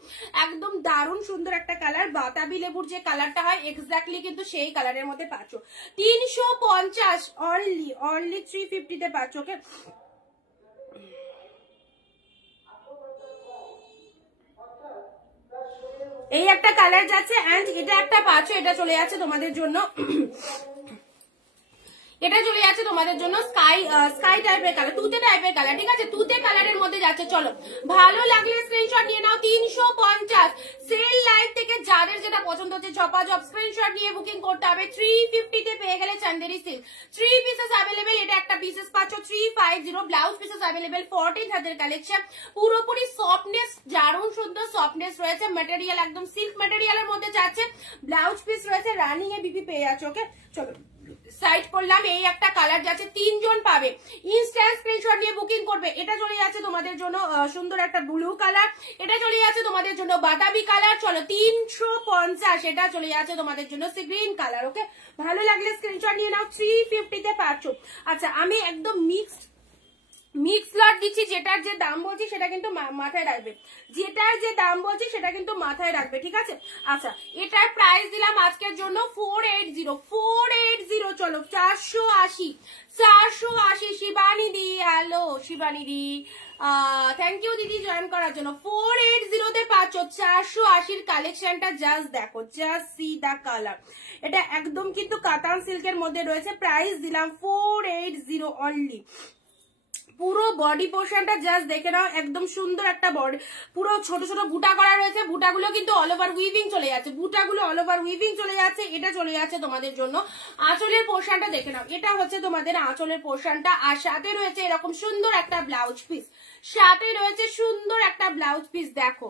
একদম দারুণ সুন্দর একটা কালার, বাতাবি লেবুর যে কালারটা হয় এক্স্যাক্টলি কিন্তু সেই কালারের মধ্যে পাচ্ছ। 350 অনলি 350-তে পাচ্ছ। ওকে, এই একটা কালার যাচ্ছে এন্ড এটা একটা পাচ্ছ, এটা চলে যাচ্ছে তোমাদের জন্য এটা চলে যাচ্ছে তোমাদের জন্য স্কাই টাইপের কালার, তুতে টাইপের কালার, ঠিক আছে, তুতে কালারের মধ্যে যাচ্ছে। চলো ভালো লাগলে স্ক্রিনশট নিয়ে নাও। 350 সেল লাইভ থেকে যাদের যেটা পছন্দ হচ্ছে ঝপাঝপ স্ক্রিনশট নিয়ে বুকিং করতে হবে। 350-তে পেয়ে গেলে চান্দেরি সিল্ক 3 পিসেস অ্যাভেলেবেল, এটা একটা পিসেস পাচ্ছ 350। ব্লাউজ পিসেস অ্যাভেলেবেল 14 হাতের কালেকশন, পুরোপুরি সফটনেস, দারুণ সুন্দর সফটনেস রয়েছে, ম্যাটেরিয়াল একদম সিল্ক ম্যাটেরিয়ালের মধ্যে যাচ্ছে। ব্লাউজ পিস রয়েছে রানিং এ বিপি পেয়ে যাচ্ছে। ওকে চলো সাইড করলাম, এই একটা কালার যাচ্ছে, 3 জন পাবে, ইনস্ট্যান্ট স্ক্রিনশট নিয়ে বুকিং করবে। এটা চলে যাচ্ছে তোমাদের জন্য সুন্দর একটা ব্লু কালার, এটা চলে যাচ্ছে তোমাদের জন্য বাদামি কালার। চলো 350, এটা চলে যাচ্ছে তোমাদের জন্য সি গ্রিন কালার। ওকে, ভালো লাগলে স্ক্রিনশট নিয়ে নাও। 350-তে পাচ্ছ। আচ্ছা আমি একদম মিক্স লট দিচ্ছি, যেটার যে দাম বলছি সেটা কিন্তু মাথায় রাখবে, যেটার যে দাম বলছি সেটা কিন্তু মাথায় রাখবে, ঠিক আছে। আচ্ছা এটার প্রাইস দিলাম আজকের জন্য 480। চলো 480 Shivani di, hello Shivani di, thank you দিদি জয়েন করার জন্য। 480-তে পাচ্ছ 480-র কালেকশনটা, জাস্ট দেখো, জাস্ট সি দা কালার। এটা একদম কিন্তু কাতান সিল্কের মধ্যে রয়েছে, প্রাইস দিলাম 480 অনলি। পুরো বডি পোর্শনটা জাস্ট দেখে নাও, একদম সুন্দর একটা বডি, পুরো ছোট ছোট বুটা করা রয়েছে, বুটাগুলো কিন্তু অল ওভার উইভিং চলে যাচ্ছে, বুটাগুলো অল ওভার উইভিং চলে যাচ্ছে। এটা চলে যাচ্ছে তোমাদের জন্য আঁচলের পোর্শনটা দেখে নাও, এটা হচ্ছে তোমাদের আঁচলের পোর্শনটা, আর সাথে রয়েছে এরকম সুন্দর একটা ব্লাউজ পিস, সাথে রয়েছে সুন্দর একটা ব্লাউজ পিস দেখো।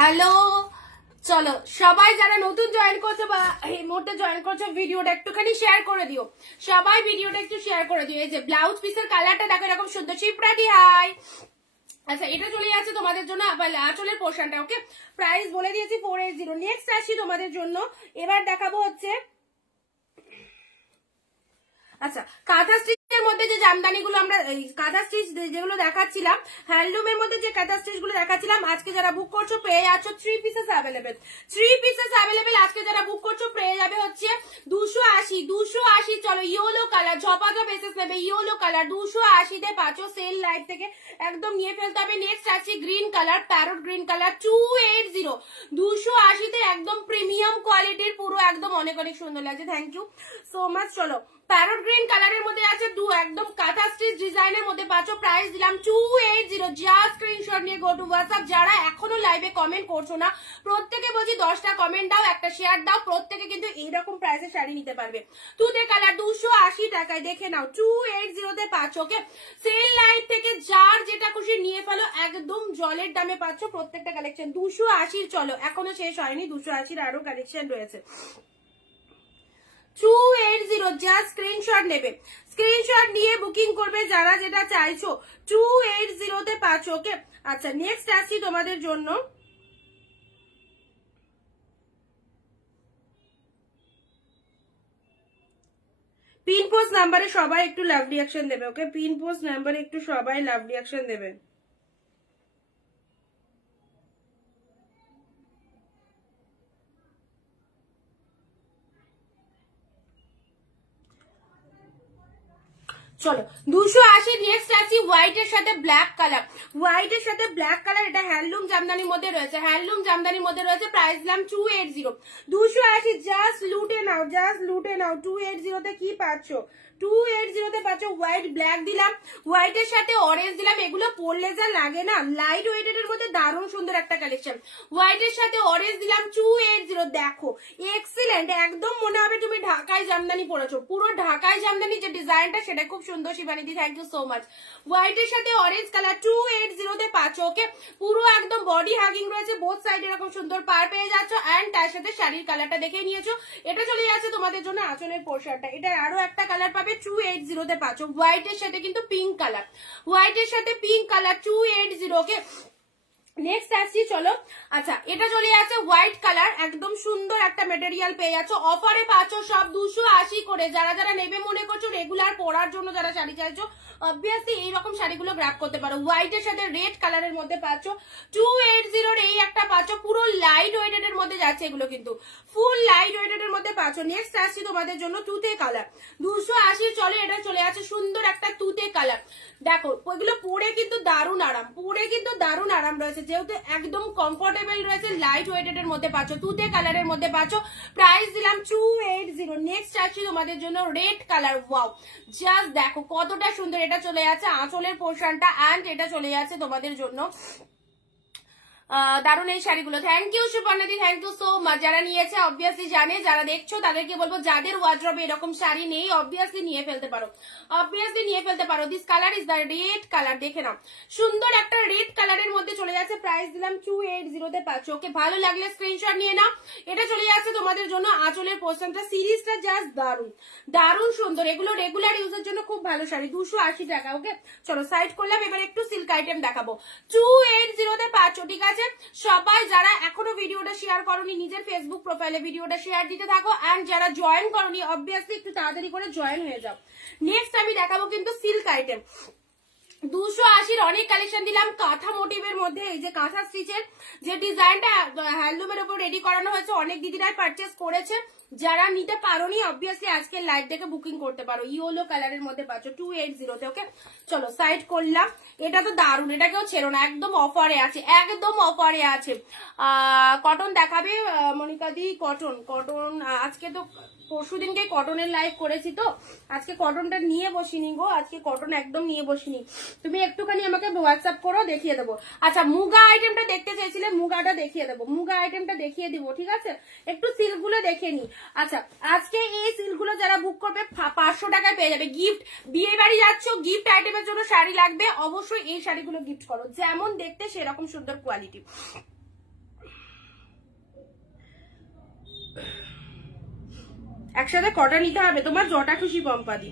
হ্যালো, চলো সবাই যারা নতুন জয়েন করছো বা এই মুহূর্তে জয়েন করছো, ভিডিওটা একটুখানি শেয়ার করে দিও, সবাই ভিডিওটা একটু শেয়ার করে দিও। এই যে ব্লাউজ পিসের কালারটা দেখো এরকম সুন্দর, শিপ্রাটি হাই। আচ্ছা এটা চলে যাচ্ছে তোমাদের জন্য আঁচলের পোর্শনটা। ওকে, প্রাইস বলে দিয়েছি 480। নেক্সট আসি তোমাদের জন্য, এবার দেখাবো হচ্ছে আচ্ছা কাঁথা স্টিচের মধ্যে যে জামদানি গুলো আমরা কাঁথা স্টিচ যেগুলো দেখাচ্ছিলাম, হ্যান্ডলুমের মধ্যে যে কাঁথা স্টিচ গুলো দেখাচ্ছিলাম, আজকে যারা বুক করছো পেয়ে যাচ্ছ 3 পিসেস অ্যাভেলেবেল। আজকে যারা বুক করছো পেয়ে যাবে হচ্ছে 280। চলো ইয়েলো কালার, ঝপাঝপ এসেস নেবে, ইয়েলো কালার 280-তে পাচ্ছ সেল লাইভ থেকে, একদম নিয়ে ফেলতে হবে। নেক্সট আছে green colour, parrot green colour 280, 280-তে একদম প্রিমিয়াম কোয়ালিটির, পুরো একদম অনেক অনেক সুন্দর লাগছে, থ্যাংক ইউ সো মাচ। চলো প্যারট গ্রিন কালারের মধ্যে আছে একদম কাঁথা স্টিচ ডিজাইনের মধ্যে পাচ্ছ, প্রাইস দিলাম 280। যা স্ক্রিনশট নিয়ে গো টু হোয়াটসঅ্যাপ। যারা এখনো লাইভে কমেন্ট করছো না, প্রত্যেকে বলছি 10টা কমেন্ট দাও, একটা শেয়ার দাও, প্রত্যেকে কিন্তু এইরকম প্রাইসে শাড়ি নিতে পারবে। তুতে কালার 280 টাকায়, দেখে নাও 280-তে পাচ্ছ। ওকে, সেল লাইভ থেকে যার যেটা খুশি নিয়ে ফেলো, একদম জলের দামে পাচ্ছ প্রত্যেকটা কালেকশন 280। চলো এখনো শেষ হয়নি, 280-র আরো কালেকশন রয়েছে। 280, জাস্ট স্ক্রিনশট নেবে, স্ক্রিনশট নিয়ে বুকিং করবে যারা যেটা চাইছো। 280-তে পাচ্ছ। ওকে, আচ্ছা নেক্সট আসছি তোমাদের জন্য, পিন পোস্ট নাম্বারে সবাই একটু লাভ রিয়াকশন দেবে। ওকে, পিন পোস্ট নাম্বারে একটু সবাই লাভ রিয়াকশন দেবে। চলো 280। নেক্সট আসছি হোয়াইটের সাথে ব্ল্যাক কালার, এটা হ্যান্ডলুম জামদানির মধ্যে রয়েছে, প্রাইস দিলাম 280। 280, জাস্ট লুটে নাও 280-তে কি পাচ্ছ, 280-তে পাচ্ছ হোয়াইট ব্ল্যাক দিলাম, হোয়াইটের সাথে অরেঞ্জ দিলাম। এগুলো পরলে যা লাগে না, লাইট ওয়েটের মধ্যে দারুণ সুন্দর একটা কালেকশন, হোয়াইটের সাথে অরেঞ্জ দিলাম 280। দেখো এক্সিলেন্ট, একদম মনে হবে তুমি ঢাকায় জামদানি পরেছো, পুরো ঢাকায় জামদানি যে ডিজাইনটা সেটা খুব সুন্দর। শিবানীদি থ্যাংক ইউ সো মাচ। হোয়াইটের সাথে অরেঞ্জ কালার 280 তে পাচ্ছ। ওকে, পুরো একদম বডি হ্যাগিং রয়েছে, বোথ সাইড এরকম সুন্দর পার পেয়ে যাচ্ছ। এন্ড তার সাথে শাড়ির কালারটা দেখে নিয়েছো, এটা চলে যাচ্ছে তোমাদের জন্য আঁচলের পোর্শনটা। এটা আরো একটা কালার পাবে 280 তে পাচ্ছ, হোয়াইটের সাথে কিন্তু পিঙ্ক কালার, হোয়াইটের সাথে পিঙ্ক কালার 280। ওকে, নেক্সট আসছি চলো। আচ্ছা, এটা চলে যাচ্ছে হোয়াইট কালার, একদম সুন্দর একটা মেটেরিয়াল পেয়ে যাচ্ছ, অফারে পাচ্ছ সব 280 করে। যারা যারা নেবে মনে করছো রেগুলার পরার জন্য, যারা শাড়ি চাইছো অবভিয়াসলি এইরকম শাড়িগুলো গ্র্যাব করতে পারো। হোয়াইটের সাথে রেড কালারের মধ্যে পাচ্ছ 280 এই একটা পাচ্ছ, পুরো লাইট ওয়েটেড এর মধ্যে যাচ্ছে, এগুলো কিন্তু ফুল লাইট ওয়েটেড এর মধ্যে পাচ্ছ। নেক্সট আসছি তোমাদের জন্য তুতে কালার 280 চলে, এটা চলে যাচ্ছে সুন্দর একটা তুতে কালার। দেখো এগুলো পরে কিন্তু দারুণ আরাম, পরে কিন্তু দারুণ আরাম রয়েছে, যেহেতু একদম কমফোর্টেবল রয়েছে, লাইট ওয়েটেড এর মধ্যে পাচ্ছ, তুতে কালারের মধ্যে পাচ্ছ, প্রাইস দিলাম 280। নেক্সট আসছি তোমাদের জন্য রেড কালার। ওয়াও, জাস্ট দেখো কতটা সুন্দর, এটা চলে যাচ্ছে আঁচলের পোর্শনটা। এন্ড এটা চলে যাচ্ছে তোমাদের জন্য দারুণ এই শাড়িগুলো। থ্যাংক ইউ সুপর্ণাদি, থ্যাংক ইউ সো মাচ। যারা নিয়েছে অবভিয়াসলি জানে, যারা দেখছো তাদেরকে বলবো যাদের ওয়ার্ড্রবে এরকম শাড়ি নেই অবভিয়াসলি নিয়ে ফেলতে পারো, অবভিয়াসলি নিয়ে ফেলতে পারো। This colour is the red colour, দেখে নাও সুন্দর একটা রেড কালারের মধ্যে চলে যাচ্ছে, প্রাইস দিলাম 280 তে পাচ্ছ। ওকে, ভালো লাগলে স্ক্রিনশট নিয়ে নাও। এটা চলে যাচ্ছে তোমাদের জন্য আঁচলের পোর্শনটা। সিরিজটা জাস্ট দারুণ, দারুণ সুন্দর, এগুলো রেগুলার ইউজের জন্য খুব ভালো শাড়ি, 280 টাকা। ওকে, চলো সাইড করলাম, এবার একটু সিল্ক আইটেম দেখাবো। 280 তে পাচ্ছ, ঠিক আছে। সবাই যারা এখনো ভিডিওটা শেয়ার করনি নিজের ফেসবুক প্রোফাইলে ভিডিওটা শেয়ার দিতে থাকো। এন্ড যারা জয়েন করনি অবভিয়াসলি একটু তাড়াতাড়ি করে জয়েন হয়ে যাও। নেক্সট আমি দেখাবো কিন্তু সিল্ক আইটেম। 280 অনেক কালেকশন দিলাম কাঁথা মোটিভের মধ্যে। এই যে কাঁথা স্টিচের যে ডিজাইনটা হ্যান্ডলুমের উপর রেডি করানো হয়েছে, অনেক দিদিরাই পারচেস করেছে। যারা নিতে পারোনি অবভিয়াসলি আজকে লাইভ দেখে বুকিং করতে পারো। ইয়েলো কালারের মধ্যে পাচ্ছ 280 তে। ওকে, চলো সাইড করলাম। এটা তো দারুণ, এটা কেউ ছেড়ো না, একদম অফারে আছে, একদম অফারে আছে। কটন দেখাবে মনিকা দি? কটন, কটন আজকে তো পরশুদিনকে কটনের লাইভ করেছি, তো আজকে কটনটা নিয়ে বসিনি গো, আজকে কটন একদম নিয়ে বসিনি। তুমি একটুখানি আমাকে হোয়াটসঅ্যাপ করো, দেখিয়ে দেবো। আচ্ছা, মুগা আইটেমটা দেখতে চাইছিলে, মুগাটা দেখিয়ে দেবো, মুগা আইটেমটা দেখিয়ে দিব, ঠিক আছে। একটু সিল্ক গুলো দেখে নি। আচ্ছা, আজকে এই সিল্ক গুলো যারা বুক করবে 500 টাকায় পেয়ে যাবে গিফট। বিয়ে বাড়ি যাচ্ছ, গিফট আইটেমের জন্য শাড়ি লাগবে, অবশ্যই এই শাড়িগুলো গিফট করো, যেমন দেখতে সেরকম সুন্দর কোয়ালিটি। একসাথে কটা নিতে হবে, তোমার যটা খুশি পম্পাদি,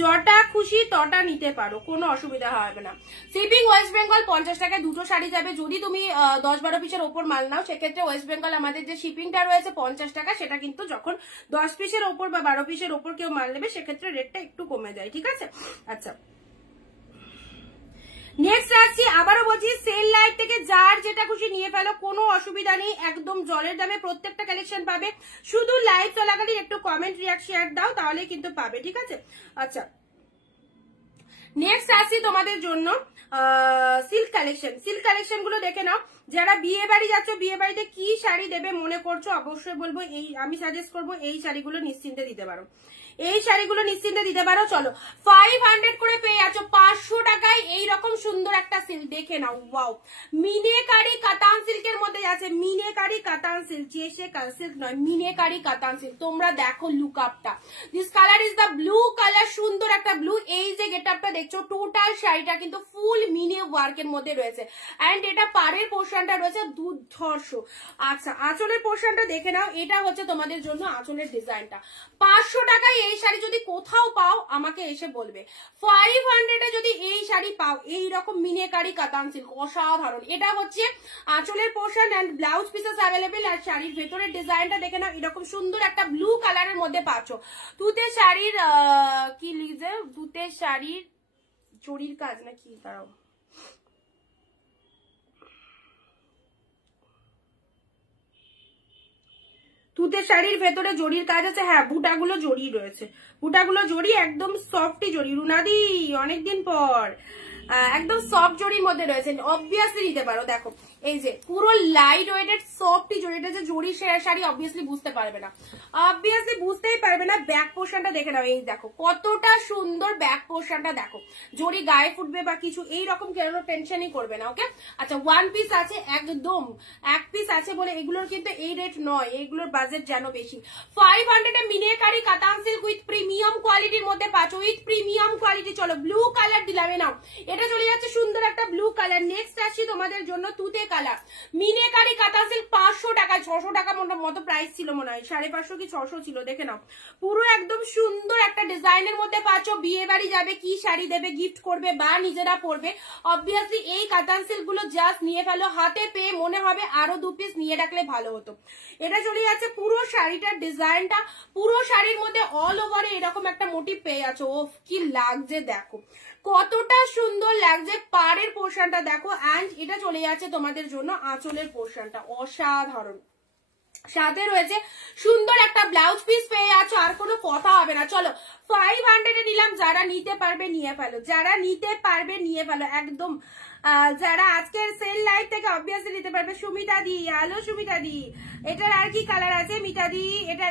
যটা খুশি তটা নিতে পারো, কোনো অসুবিধা হবে না। শিপিং ওয়েস্ট বেঙ্গল 50 টাকায় দুটো শাড়ি যাবে। যদি তুমি 10-12 পিসের ওপর মাল নাও সেক্ষেত্রে ওয়েস্ট বেঙ্গল আমাদের যে শিপিংটা রয়েছে 50 টাকা, সেটা কিন্তু যখন 10 পিসের ওপর বা 12 পিসের ওপর কেউ মাল নেবে সেক্ষেত্রে রেটটা একটু কমে যায়, ঠিক আছে। আচ্ছা, নেক্সট আসছি, আবারও বলছি সেল লাইভ থেকে যার যেটা খুশি নিয়ে ফেলো, কোনো অসুবিধা নেই, একদম জলের দামে প্রত্যেকটা কালেকশন পাবে। শুধু লাইভ চলাকালীন একটু কমেন্ট রিয়াক্ট শেয়ার দাও, তাহলে কিন্তু পাবে, ঠিক আছে। আচ্ছা, নেক্সট আসছি তোমাদের জন্য সিল্ক কালেকশন। সিল্ক কালেকশন গুলো দেখে নাও। যারা বিয়ে বাড়ি যাচ্ছ, বিয়ে বাড়িতে কি শাড়ি দেবে মনে করছো, অবশ্যই বলবো এই, আমি সাজেস্ট করবো এই শাড়িগুলো নিশ্চিন্তে দিতে পারো, এই শাড়িগুলো নিশ্চিন্তে দিতে পারো। চলো 500 করে পেয়ে যাচ্ছ, 500 টাকায় এইরকম সুন্দর একটা সিল্ক দেখে নাও। ওয়াও, মিনেকারি কাতান সিল্কের মধ্যে আছে, মিনেকারি কাতান সিল্ক, যে সে সিল্ক নয়, মিনেকারি কাতান সিল্ক। তোমরা দেখো লুক আপটা, this colour is the blue colour, সুন্দর একটা ব্লু। এই যে গেট আপটা দেখছো, টোটাল শাড়িটা কিন্তু ফুল মিনে ওয়ার্কের মধ্যে রয়েছে। এন্ড এটা পাড়ের পোর্শনটা রয়েছে দুর্ধর্ষ। আচ্ছা, আঁচলের পোর্শনটা দেখে নাও, এটা হচ্ছে তোমাদের জন্য আঁচলের ডিজাইনটা। 500 টাকায় এই শাড়ি যদি কোথাও পাও আমাকে এসে বলবে। 500 যদি এই শাড়ি পাও, এইরকম মিনেকারি কাতান সিল্ক, অসাধারণ। এটা হচ্ছে আঁচলের portion and blouse pieces available. আর শাড়ির ভেতরের ডিজাইনটা দেখে নাও, এরকম সুন্দর একটা ব্লু কালারের মধ্যে পাচ্ছ। তুতে শাড়ির কি লিখছে, তুতে শাড়ির জরির কাজ না কি, দাঁড়াও, তুতের শাড়ির ভেতরে জরির কাজ আছে। হ্যাঁ, বুটাগুলো জরি রয়েছে, বুটাগুলো জরি, একদম সফটি জরি। রুনাদি অনেকদিন পর, একদম সফট জরির মধ্যে রয়েছে, অবভিয়াসলি নিতে পারো। দেখো এই যে পুরো লাইট ওয়েটেড সফটি জরি, এটা যে জরি শাড়ি অবভিয়াসলি বুঝতে পারবে না, অবভিয়াসলি বুঝতেই পারবে না। ব্যাক পোর্শনটা দেখে নাও, এই দেখো কতটা সুন্দর ব্যাক পোর্শনটা, দেখো জরি গায়ে ফুটবে বা কিছু এইরকম কেন টেনশনই করবে না। ওকে, আচ্ছা ওয়ান পিস আছে, একদম এক পিস আছে বলে এগুলোর কিন্তু এই রেট নয়, এইগুলোর বাজেট যেন বেশি। 500 এ মিনেকারি কাতান সিল্ক উইথ প্রিমিয়াম কোয়ালিটির মধ্যে পাচ্ছ, উইথ প্রিমিয়াম কোয়ালিটি। চলো ব্লু কালার দিলাম, নাও এটা চলে যাচ্ছে সুন্দর একটা ব্লু কালার। নেক্সট আসছি তোমাদের জন্য তুতে কালার, মিনেকারি কাতান সিল্ক 500 টাকা, 600 টাকা মতো প্রাইস ছিল মনে হয়, 550 কি 600 ছিল, দেখে নাও। পুরো একদম সুন্দর একটা ডিজাইনের মধ্যে পাচ্ছ, বিয়ে বাড়ি যাবে, কি শাড়ি দেবে, গিফট করবে বা নিজেরা পরবে, অবভিয়াসলি এই কাতান সিল্ক গুলো জাস্ট নিয়ে ফেলো, হাতে পেয়ে মনে হবে আরো 2 পিস নিয়ে রাখলে ভালো হতো। এটা চলে যাচ্ছে পুরো শাড়িটার ডিজাইনটা, পুরো শাড়ির মধ্যে অল ওভারে এরকম একটা মোটিভ পেয়ে যাচ্ছে। ওফ কি লাগছে দেখো, কতটা সুন্দর লাগছে। পাড়ের পোর্শনটা দেখো, এন্ড এটা চলে যাচ্ছে তোমাদের জন্য আঁচলের পোর্শনটা, অসাধারণ। সাথে রয়েছে সুন্দর একটা ব্লাউজ পিস পেয়ে যাচ্ছ, আর কোনো কথা হবে না। চলো 500 এ নিলাম, যারা নিতে পারবে নিয়ে ফেলো, যারা নিতে পারবে নিয়ে ফেলো একদম। যারা আজকের সেল লাইভ থেকে অবভিয়াসলি নিতে পারবে। সুমিতা দি, হ্যালো সুমিতা দি, এটার আর কি কালার আছে মিতা দি?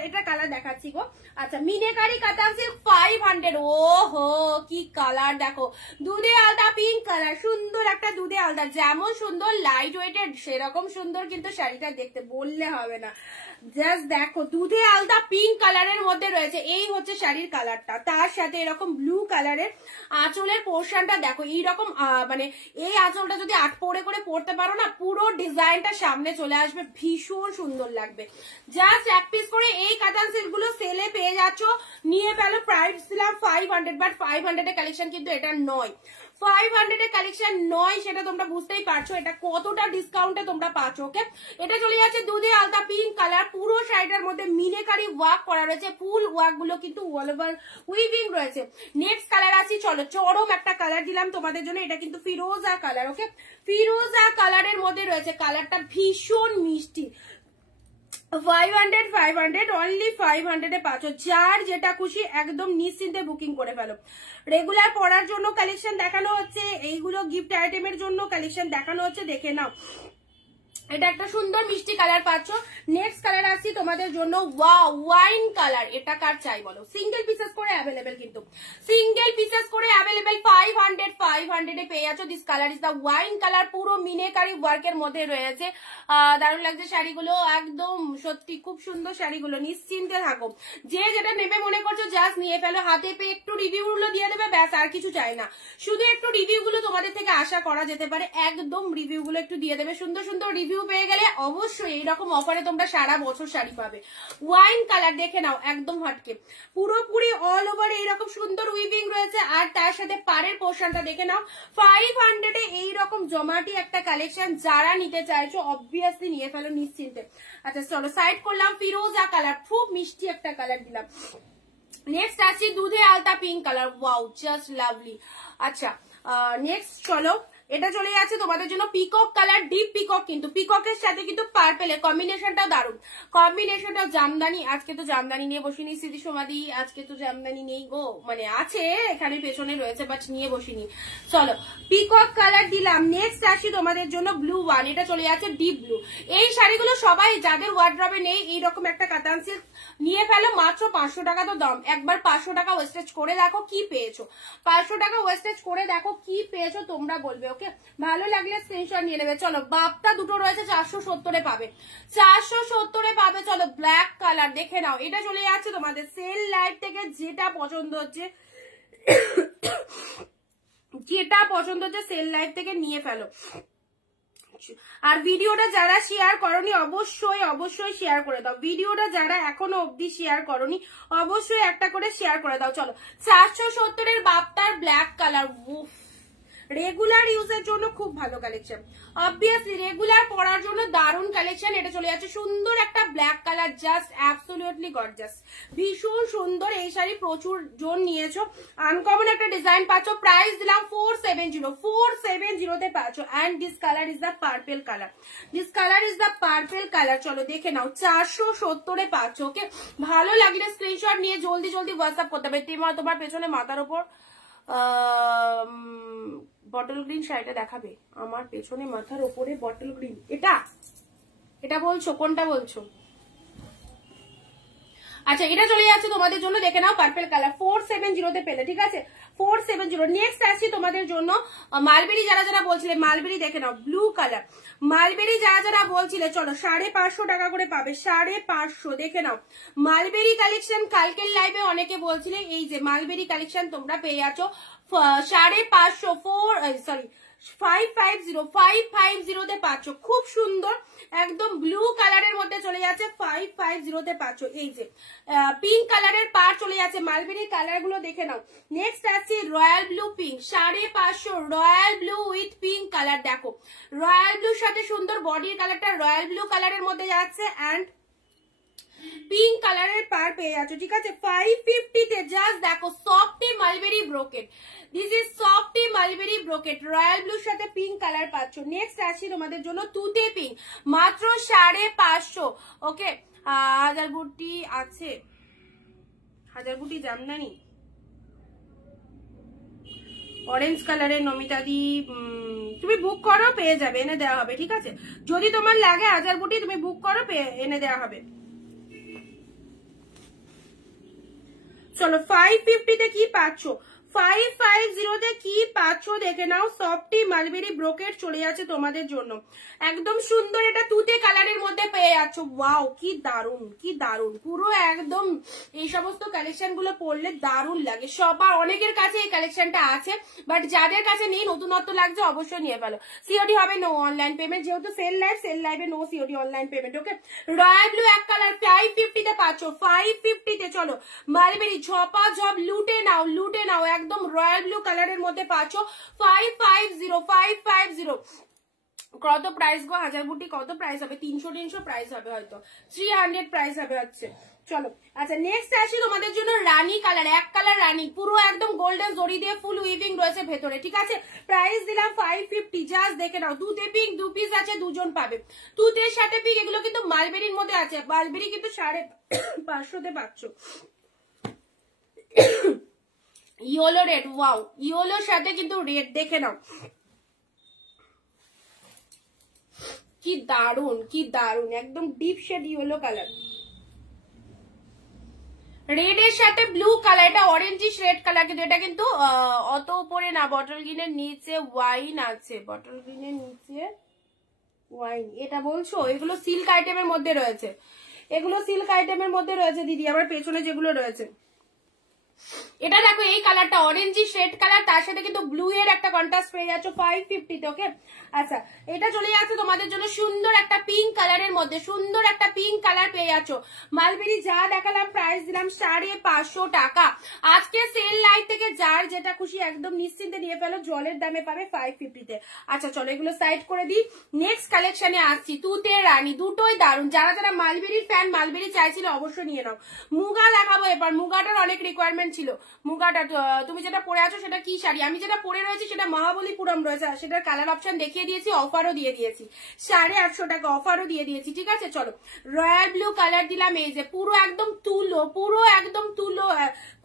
এটা কালার দেখাচ্ছি গো। আচ্ছা মিনেকারি কাতান সিল্ক 500, ও হো কি কালার দেখো, দুধে আলতা পিঙ্ক কালার, সুন্দর একটা দুধে আলতা, যেমন সুন্দর লাইট ওয়েটেড সেরকম সুন্দর কিন্তু শাড়িটা দেখতে, বললে হবে না। জাস্ট দেখো দুধে আলতা পিঙ্ক কালারের মধ্যে রয়েছে, এই হচ্ছে শাড়ির কালারটা, তার সাথে এরকম ব্লু কালারের আঁচলের পোর্শনটা দেখো, এইরকম মানে এই আঁচলটা যদি 8 পরে করে পরতে পারো না, পুরো ডিজাইনটা সামনে চলে আসবে, ভীষণ সুন্দর লাগবে। জাস্ট এক পিস করে এই কাতান সিল্ক গুলো সেলে পেয়ে যাচ্ছ, নিয়ে ফেলো। প্রাইস দিলাম 500, বাট 500 এর কালেকশন কিন্তু এটা নয়, 500 এর কালেকশন নয়, সেটা তোমরা বুঝতেই পারছো এটা কতটা ডিসকাউন্টে তোমরা পাচ্ছ। ওকে, এটা চলে যাচ্ছে দুধে আলতা পিঙ্ক কালার, পুরো শাড়িটার মধ্যে মিনেকারি ওয়ার্ক করা রয়েছে, ফুল ওয়ার্ক গুলো কিন্তু অল ওভার উইভিং রয়েছে। নেক্সট কালার আছে, চলো চরম একটা কালার দিলাম তোমাদের জন্য, এটা কিন্তু ফিরোজা কালার। ওকে, ফিরোজা কালারের মধ্যে রয়েছে, কালারটা ভীষণ মিষ্টি। 500 অনলি 500 এ পাচ্ছ, যার যেটা খুশি একদম নিশ্চিন্তে বুকিং করে ফেলো। রেগুলার পরার জন্য কালেকশন দেখানো হচ্ছে, এইগুলো গিফট আইটেমের জন্য কালেকশন দেখানো হচ্ছে, দেখে নাও। এটা একটা সুন্দর মিষ্টি কালার পাচ্ছ। নেক্সট কালার আসছি তোমাদের জন্য, ওয়াও ওয়াইন কালার, এটা কার চাই বলো? সিঙ্গেল পিসেস করে অ্যাভেলেবেল, কিন্তু সিঙ্গেল পিসেস করে অ্যাভেলেবেল। 500 এ পেয়ে যাচ্ছ। This colour is the wine colour, পুরো মিনেকারি ওয়ার্কের মধ্যে রয়েছে, দারুণ লাগছে শাড়িগুলো, একদম সত্যি খুব সুন্দর শাড়িগুলো, নিশ্চিন্তে থাকো। যে যেটা নেবে মনে করছো জাস্ট নিয়ে ফেলো, হাতে পেয়ে একটু রিভিউ গুলো দিয়ে দেবে, ব্যাস আর কিছু চাই না। শুধু একটু রিভিউ গুলো তোমাদের থেকে আশা করা যেতে পারে, একদম রিভিউ গুলো একটু দিয়ে দেবে। সুন্দর সুন্দর রিভিউ পেয়ে গেলে অবশ্যই এইরকম অফারে তোমরা সারা বছর শাড়ি পাবে। ওয়াইন কালার দেখে নাও, একদম হটকে, পুরোপুরি অল ওভার এইরকম সুন্দর উইভিং রয়েছে, আর তার সাথে পাড়ের পোর্শনটা দেখে নাও। 500 এ এইরকম জমাটি একটা কালেকশন, যারা নিতে চাইছো অবভিয়াসলি নিয়ে ফেলো নিশ্চিন্তে। আচ্ছা চলো সাইড করলাম, ফিরোজা কালার, খুব মিষ্টি একটা কালার দিলাম। নেক্সট আছে দুধে আলতা pink colour, wow just lovely. আচ্ছা নেক্সট চলো, এটা চলে যাচ্ছে তোমাদের জন্য পিকক কালার, ডিপ পিকক, কিন্তু পিককের সাথে কিন্তু পার্পেলের কম্বিনেশনটা দারুণ, কম্বিনেশনটা। জামদানি, আজকে তো জামদানি নিয়ে বসিনি স্মৃতি সমাধি, আজকে তো জামদানি নেই গো, মানে আছে এখানে পেছনে রয়েছে বাট নিয়ে বসিনি। চলো পিকক কালার দিলাম। নেক্সট আসি তোমাদের জন্য ব্লু ওয়ান, এটা চলে যাচ্ছে ডিপ ব্লু। এই শাড়িগুলো সবাই যাদের ওয়ার্ড্রবে নেই এইরকম একটা কাতান সিল্ক নিয়ে ফেলো, মাত্র 500 টাকা তো দাম। একবার 500 টাকা ওয়েস্টেজ করে দেখো কি পেয়েছো, 500 টাকা ওয়েস্টেজ করে দেখো কি পেয়েছো, তোমরা বলবে। ওকে, ভালো লাগলে স্ক্রিনশট নিয়ে নেবে। চলো বাপটা দুটো রয়েছে 470 এ পাবে, 470 এ পাবে। চলো ব্ল্যাক কালার দেখে নাও, এটা চলে যাচ্ছে তোমাদের সেল লাইভ থেকে, যেটা পছন্দ হচ্ছে যেটা পছন্দ হচ্ছে সেল লাইভ থেকে নিয়ে ফেলো। আর ভিডিওটা যারা শেয়ার করনি অবশ্যই অবশ্যই শেয়ার করে দাও, ভিডিওটা যারা এখনো অবধি শেয়ার করনি অবশ্যই একটা করে শেয়ার করে দাও। চলো 470 এর বাপটার ব্ল্যাক কালার, রেগুলার ইউজের জন্য খুব ভালো কালেকশন, অবভিয়াসলি রেগুলার পরার জন্য দারুণ কালেকশন। এটা চলে যাচ্ছে সুন্দর একটা black colour, just absolutely gorgeous, ভীষণ সুন্দর। এই শাড়ি প্রচুর জন নিয়েছো, আনকমন একটা ডিজাইন পাচ্ছ। প্রাইস দিলাম 470 তে পাচ্ছ। And this colour is the purple colour, this colour is the purple colour. চলো দেখে নাও, 470 এ পাচ্ছ। ওকে, ভালো লাগলে স্ক্রিনশট নিয়ে জলদি জলদি হোয়াটসঅ্যাপ করতে হবে। তোমার পেছনে মাথার উপর বটল গ্রিন শাড়িটা দেখাবে? আমার পেছনে মাথার ওপরে বটল গ্রিন, এটা বলছো? কোনটা বলছো? আচ্ছা, এটা চলে যাচ্ছে তোমাদের জন্য, দেখে নাও, পার্পল কালার 470 তে পেলে, ঠিক আছে? 470। নেক্সট আসছি তোমাদের জন্য মালবেরি, যারা বলছিলে মালবেরি, দেখে নাও, ব্লু কালার মালবেরি, যারা বলছিলে, চলো 550 টাকা করে পাবে, 550, দেখে নাও মালবেরি কালেকশন। কালকের লাইভে অনেকে বলছিলে, এই যে মালবেরি কালেকশন তোমরা পেয়ে যাচ্ছ 550, 550 তে পাচ্ছ, খুব সুন্দর, একদম ব্লু কালারের মধ্যে চলে যাচ্ছে, 550 তে পাচ্ছ। এই যে পিঙ্ক কালারের পার চলে যাচ্ছে, মালবেরির কালার গুলো দেখে নাও। নেক্সট আছে royal blue pink, 550, royal blue with pink colour. দেখো রয়্যাল ব্লুর সাথে সুন্দর বডির কালারটা রয়্যাল ব্লু কালারের মধ্যে যাচ্ছে, অ্যান্ড পিঙ্ক কালারের পার পেয়ে যাচ্ছ, ঠিক আছে? 550 তে জাস্ট দেখো softy mulberry brocade, this is softy mulberry brocade, royal ব্লুর সাথে পিঙ্ক কালার পাচ্ছ। নেক্সট আসি তোমাদের জন্য তুতে পিঙ্ক, মাত্র 550। ওকে, হাজার বুটি আছে, হাজার বুটি জামদানি অরেঞ্জ কালারের, নমিতা দি তুমি বুক করো, পেয়ে যাবে, এনে দেওয়া হবে, ঠিক আছে? যদি তোমার লাগে হাজার বুটি তুমি বুক করো, এনে দেওয়া হবে। চলো 550 তে কি পাচ্ছ, 550 তে কি পাচ্ছ দেখে নাও, সফটি মালবেরি ব্রোকেট চলে যাচ্ছে তোমাদের জন্য, একদম সুন্দর, এটা তুতে কালারের মধ্যে পেয়ে যাচ্ছ। ওয়াও, কি দারুন, কি দারুন, পুরো একদম এই সমস্ত কালেকশন গুলো পরলে দারুন লাগে। সবার অনেকের কাছে এই কালেকশনটা আছে, বাট যাদের কাছে নেই, নতুনত্ব লাগছে, অবশ্যই নিয়ে ফেলো। সিওডি হবে, নো অনলাইন পেমেন্ট, যেহেতু সেল লাইভে নো সিওডি অনলাইন পেমেন্ট। ওকে, রয়্যাল ব্লু এক কালার 550 তে পাচ্ছ, 550 তে। চলো মালবেরি ঝপা ঝপ লুটে নাও, একদম রয়্যাল ব্লু কালারের মধ্যে পাচ্ছ, 550। কত প্রাইস গো, হাজার বুটি কত প্রাইস হবে? 300 প্রাইস হবে, হয়তো 300 প্রাইস হবে, হচ্ছে। চলো আচ্ছা, নেক্সট আসি তোমাদের জন্য রানী কালার, এক কালার রানী, পুরো একদম গোল্ডেন জরি দিয়ে ফুল উইভিং রয়েছে ভেতরে, ঠিক আছে? প্রাইস দিলাম 550, জাস্ট দেখে নাও, দুতে পিঙ্ক, 2 পিস আছে, 2 জন পাবে, তুতের সাথে পিঙ্ক, এগুলো কিন্তু মালবেরির মধ্যে আছে, মালবেরি কিন্তু 550 তে পাচ্ছ। ইয়েলো রেড, ওয়াও, ইয়েলোর সাথে কিন্তু রেড, দেখে নাও কি দারুন, কি দারুন, একদম deep shade yellow colour, red এর সাথে ব্লু কালার, এটা অরেঞ্জিশ রেড কালার, কিন্তু এটা কিন্তু অত উপরে না, বটল গ্রিনের নিচে ওয়াইন আছে, বটল গ্রিনের নিচে ওয়াইন, এটা বলছো? এগুলো সিল্ক আইটেমের মধ্যে রয়েছে, এগুলো সিল্ক আইটেমের মধ্যে রয়েছে দিদি, আমার পেছনে যেগুলো রয়েছে। এটা দেখো, এই কালারটা অরেঞ্জি শেড কালার, তার সাথে কিন্তু ব্লু এর একটা কন্ট্রাস্ট পেয়ে যাচ্ছ 550 তে। ওকে, আচ্ছা, এটা চলে যাচ্ছে তোমাদের জন্য সুন্দর একটা পিঙ্ক কালারের মধ্যে, সুন্দর একটা পিঙ্ক কালার পেয়ে যাচ্ছ। মালবেরি যা দেখালাম প্রাইস দিলাম 550 টাকা। আজকে সেল লাইভ থেকে যার যেটা খুশি একদম নিশ্চিন্তে নিয়ে ফেলো, জলের দামে পাবে 550 তে। আচ্ছা চলো এগুলো সাইড করে দিই, নেক্সট কালেকশনে আসছি। তুতে রানী, দুটোই দারুন, যারা মালবেরির ফ্যান, মালবেরি চাইছিল, অবশ্যই নিয়ে নাও। মুগা দেখাবো এবার, মুগাটার অনেক রিকোয়ারমেন্ট ছিল। মুগাটা তুমি যেটা পরে আছো সেটা কি শাড়ি? আমি যেটা পরে রয়েছি সেটা মহাবলীপুরম রয়েছে, সেটার কালার অপশন দেখিয়ে দিয়েছি, অফারও দিয়ে দিয়েছি, 850 টাকা অফারও দিয়ে দিয়েছি, ঠিক আছে? চলো রয়্যাল ব্লু কালার দিলাম, এই যে পুরো একদম তুলো, পুরো একদম তুলো,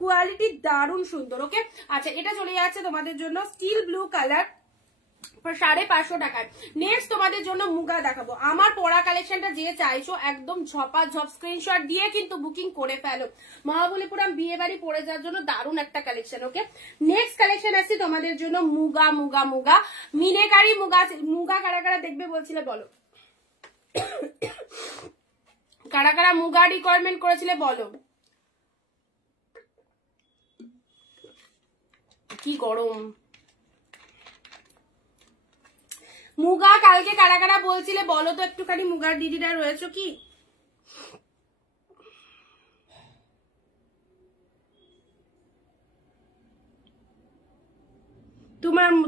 কোয়ালিটি দারুণ সুন্দর। ওকে, আচ্ছা, এটা চলে যাচ্ছে তোমাদের জন্য স্টিল ব্লু কালার, 550 টাকায়। নেক্সট তোমাদের জন্য মুগা দেখাবো। আমার পরা কালেকশনটা যে চাইছো একদম ঝপা ঝপ স্ক্রিনশট দিয়ে কিন্তু বুকিং করে ফেলো। মহাবলীপুরম বিয়ে বাড়ি পরে যাওয়ার জন্য দারুণ একটা কালেকশন। ওকে, নেক্সট কালেকশন আসছে তোমাদের জন্য মুগা, মুগা মুগা মিনেকারি মুগা। মুগা কারা কারা দেখবে বলছিলে বলো, কারা কারা মুগা রিকোয়ারমেন্ট করেছিলে বলো। কি গরম, মুগা কালকে কারা কারা বলছিলে বলো তো একটুখানি, মুগার দিদিরা রয়েছে কি?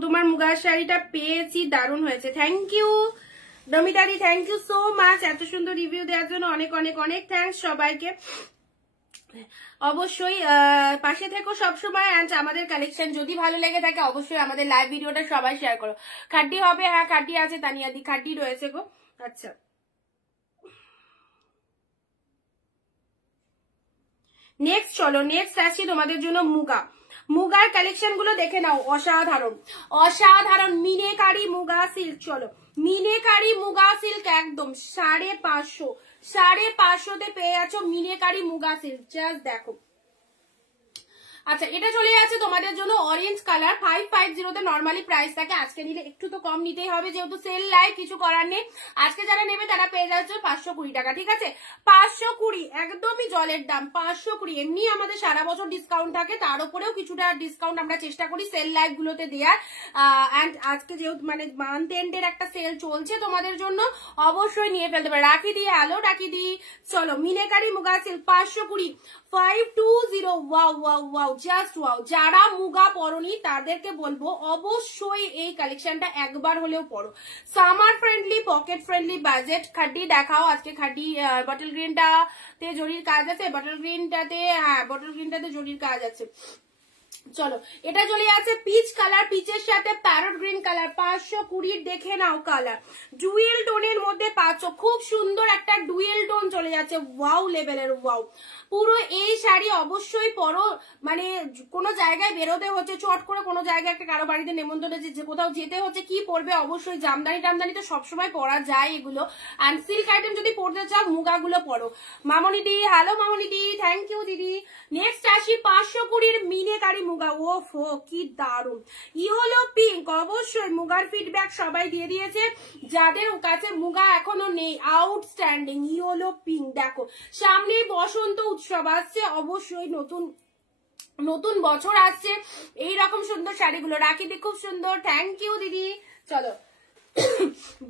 তোমার মুগার শাড়িটা পেয়েছি, দারুণ হয়েছে, থ্যাংক ইউ নমিতাদি, থ্যাংক ইউ সো মাচ এত সুন্দর রিভিউ দেওয়ার জন্য, অনেক অনেক অনেক থ্যাংকস সবাইকে। অবশ্যই পাশে থেকো সবসময়, অ্যান্ড আমাদের কালেকশন যদি ভালো লেগে থাকে অবশ্যই আমাদের লাইভ ভিডিওটা সবাই শেয়ার করো। খাড্ডি হবে, হ্যাঁ খাড্ডি আছে, তানিয়াদি খাড্ডি রয়েছে গো। আচ্ছা, নেক্সট চলো, নেক্সট আসছি তোমাদের জন্য মুগা। মুগার কালেকশন গুলো দেখে নাও, অসাধারণ অসাধারণ। মিনেকারি মুগা সিল্ক, চলো মিনেকারি মুগা সিল্ক একদম 550 পেয়ে যাচ্ছ মিনেকারি মুগা সিল্ক, জাস্ট দেখো। আচ্ছা এটা চলে যাচ্ছে তোমাদের জন্য অরেঞ্জ কালার, 550 নরমালি প্রাইস থাকে, আজকে নিলে একটু তো কম নিতেই হবে যেহেতু সেল লাইভ, কিছু করার নেই। আজকে যারা নেবে তারা পেয়ে যাচ্ছে 520 টাকা, ঠিক আছে 520, একদমই জলের দাম 520। এমনি আমাদের সারা বছর ডিসকাউন্ট থাকে, তার উপরেও কিছুটা ডিসকাউন্ট আমরা চেষ্টা করি সেল লাইভ গুলোতে দেওয়ার। অ্যান্ড আজকে যেহেতু মানে মান্থ এন্ডের একটা সেল চলছে তোমাদের জন্য, অবশ্যই নিয়ে ফেলতে পারে। রাখি দিয়ে আলো রাখি দিই, চলো meenakari muga silk 520, 520। Wow wow wow, just wow. যারা মুগা পরনি তাদেরকে বলবো অবশ্যই এই কালেকশনটা একবার হলেও পরো। Summer friendly, pocket friendly, budget. খাড্ডি দেখাও, আজকে খাড্ডি বটল গ্রিনটাতে জরির কাজ আছে, বটল গ্রিনটাতে, হ্যাঁ বটল গ্রিনটাতে জরির কাজ আছে। চলো এটা চলে যাচ্ছে পিচ কালার, পিচের সাথে প্যারট গ্রিন কালার, 520 দেখে নাও কালার, ডুয়েল টোনের মধ্যে পাচ্ছ, খুব সুন্দর একটা ডুয়েল টোন চলে যাচ্ছে, ওয়াও লেভেলের ওয়াও। পুরো এই শাড়ি অবশ্যই পরো, মানে কোনো জায়গায় বেরোতে হচ্ছে চট করে, কোনো জায়গায় একটা কারো বাড়িতে নেমন্তন্নে যে কোথাও যেতে হচ্ছে, কি পরবে, অবশ্যই জামদানি টামদানি তো সবসময় পরা যায় এগুলো, অ্যান্ড সিল্ক আইটেম যদি পরতে চাও মুগাগুলো পরো। Mamoni di, hello Mamoni di, thank you দিদি। নেক্সট আসি 520 মিনেকারি মুগা, ওফো কি দারুন, ইয়েলো পিঙ্ক। অবশ্যই মুগার ফিডব্যাক সবাই দিয়ে দিয়েছে, যাদের কাছে মুগা এখনো নেই আউটস্ট্যান্ডিং। ইয়েলো পিঙ্ক দেখো, সামনে বসন্ত উৎসব আসছে, অবশ্যই নতুন নতুন বছর আসছে, এইরকম সুন্দর শাড়িগুলো রাখি দি, খুব সুন্দর, থ্যাংক ইউ দিদি। চলো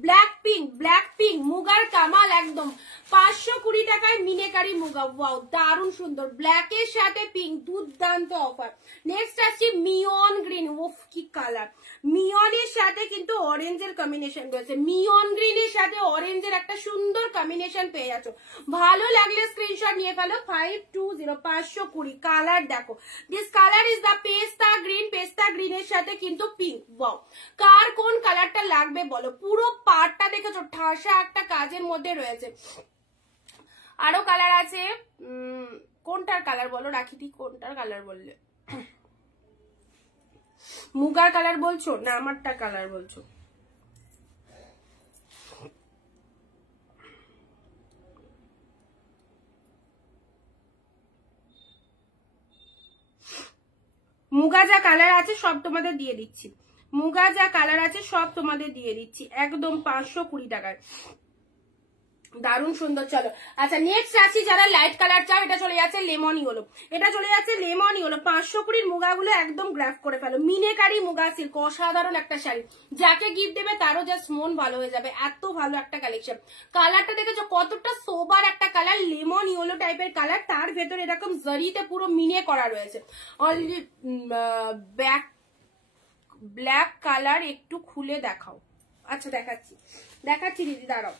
ব্ল্যাক পিঙ্ক, ব্ল্যাক পিঙ্ক মুগার কামাল একদম, 520 টাকায় মিনেকারি মুগা, ওয়াও দারুণ সুন্দর, ব্ল্যাকের সাথে পিঙ্ক, দুর্দান্ত অফার। নেক্সট আসছে মিয়ন গ্রিন, উফ কি কালার, মিয়নের সাথে কিন্তু অরেঞ্জের কম্বিনেশন রয়েছে, মিয়ন গ্রিনের সাথে অরেঞ্জের একটা সুন্দর কম্বিনেশন পেয়ে যাচ্ছ, ভালো লাগলে স্ক্রিনশট নিয়ে ফেলো। 520, 520 কালার দেখো, দিস কালার ইজ দা পেস্তা গ্রিন, পেস্তা গ্রিনের সাথে কিন্তু পিঙ্ক, ওয়াও। কার কোন কালারটা লাগবে বলো, পুরো পার্টটা দেখেছো ঠাসা একটা কাজের মধ্যে রয়েছে। আরো কালার আছে, কোনটার কালার বলো রাখিটি, কোনটার কালার বললে, মুগার কালার বলছো না আমারটা কালার বলছো? মুগা যা কালার আছে সব তোমাদের দিয়ে দিচ্ছি, মুগা যা কালার আছে সব তোমাদের দিয়ে দিচ্ছি একদম 520 টাকায়, দারুণ সুন্দর। চলো আচ্ছা নেক্সট আসি যারা লাইট কালার চাও, এটা চলে যাচ্ছে লেমন ইয়েলো, এটা চলে যাচ্ছে লেমন ইয়েলো, 520 মুগাগুলো একদম গ্রাফ করে ফেলো, মিনেকারি মুগা সিল্ক, অসাধারণ একটা শাড়ি, যাকে গিফট দেবে তারও জাস্ট মন ভালো হয়ে যাবে, এত ভালো একটা কালেকশন। কালারটা দেখেছো কতটা সোবার একটা কালার, লেমন ইয়েলো টাইপের কালার, তার ভেতরে এরকম জরিতে পুরো মিনে করা রয়েছে। অলরেডি ব্ল্যাক কালার একটু খুলে দেখাও, আচ্ছা দেখাচ্ছি দেখাচ্ছি দিদি দাঁড়াও।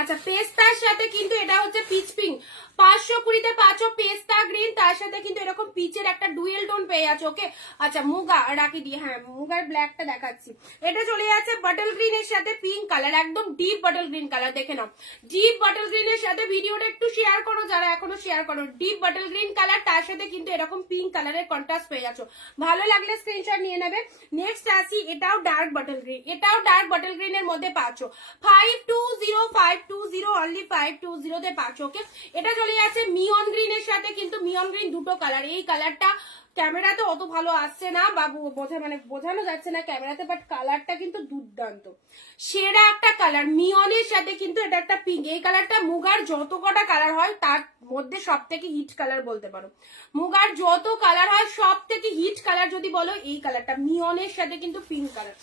আচ্ছা পেস্তার সাথে কিন্তু এটা হচ্ছে পিচ পিঙ্ক, 520-তে পাচ্ছ পেস্তা গ্রিন, তার সাথে কিন্তু এরকম পিচের একটা ডুয়েল টোন পেয়ে যাচ্ছে। ওকে আচ্ছা মুগা রাখি দিয়ে, হ্যাঁ মুগার ব্ল্যাকটা দেখাচ্ছি, এটা চলে যাচ্ছে বটল গ্রিনের সাথে পিঙ্ক কালার, একদম ডিপ বটল গ্রিন কালার, দেখে নাও ডিপ বটল গ্রিনের সাথে, ভিডিওটা একটু শেয়ার করো যারা এখনো শেয়ার করো, ডিপ বটল গ্রিন কালার, তার সাথে কিন্তু এরকম পিঙ্ক কালারের কন্ট্রাস্ট পেয়ে যাচ্ছ, ভালো লাগলে স্ক্রিনশট নিয়ে নেবে। নেক্সট আসি, এটাও ডার্ক বটল গ্রিন, এটাও ডার্ক বটল গ্রিনের মধ্যে পাচ্ছ, 520 অনলি 520-তে পাচ্ছ। ওকে এটা চলে যাচ্ছে মিয়ন গ্রিনের সাথে, কিন্তু মিয়ন গ্রিন দুটো কালার, এই কালারটা ক্যামেরাতে অত ভালো আসছে না বা বোঝানো যাচ্ছে না ক্যামেরাতে, বাট কালারটা কিন্তু দুর্দান্ত, সেরা একটা কালার, মিয়নের সাথে কিন্তু এটা একটা পিঙ্ক, এই কালারটা মুগার যত কটা কালার হয় তার মধ্যে সব থেকে হিট কালার বলতে পারো, মুগার যত কালার হয় সব থেকে হিট কালার যদি বলো এই কালারটা, মিয়নের সাথে কিন্তু পিঙ্ক কালার,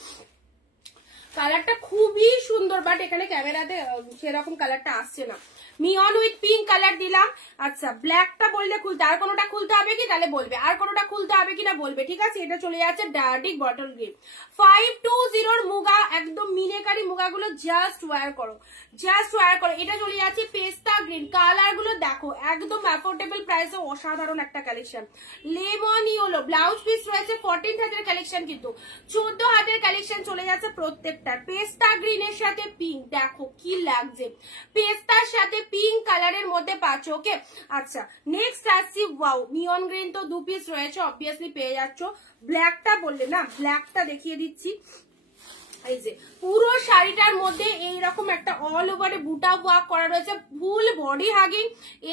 কালারটা খুবই সুন্দর, বাট এখানে ক্যামেরাতে সেরকম কালারটা আসছে না, মিয়ন উইথ পিঙ্ক কালার দিলাম। আচ্ছা ব্ল্যাকটা বললে খুলতে, আর কোনোটা খুলতে হবে কি তাহলে বলবে, আর কোনোটা খুলতে হবে কিনা বলবে, ঠিক আছে। এটা চলে যাচ্ছে ডার্ক বটল গ্রিন, 520 2.0 মুগা, একদম মিনেকারি মুগাগুলো জাস্ট ওয়্যার করো, জাস্ট ওয়্যার করো। এটা চলে যাচ্ছে পেস্তা গ্রিন, কালার গুলো দেখো একদম অ্যাফোর্ডেবল প্রাইসে অসাধারণ একটা collection. Lemon yellow blouse piece রয়েছে, 14 হাতের কালেকশন, কিন্তু 14 হাতের কালেকশন চলে যাচ্ছে প্রত্যেকটার। পেস্তা গ্রিনের সাথে পিঙ্ক, দেখো কি লাগছে, পেস্তার সাথে পিঙ্ক কালারের মধ্যে পাচ্ছ। ওকে, আচ্ছা নেক্সট আসছি, ওয়াও নিয়ন গ্রিন তো 2 পিস রয়েছে, অবভিয়াসলি পেয়ে যাচ্ছ। ব্ল্যাকটা বললে না, ব্ল্যাকটা দেখিয়ে দিচ্ছি। এই যে পুরো শাড়িটার মধ্যে এইরকম একটা অল ওভারে বুটা ওয়ার্ক করা রয়েছে, ফুল বডি হাগিং।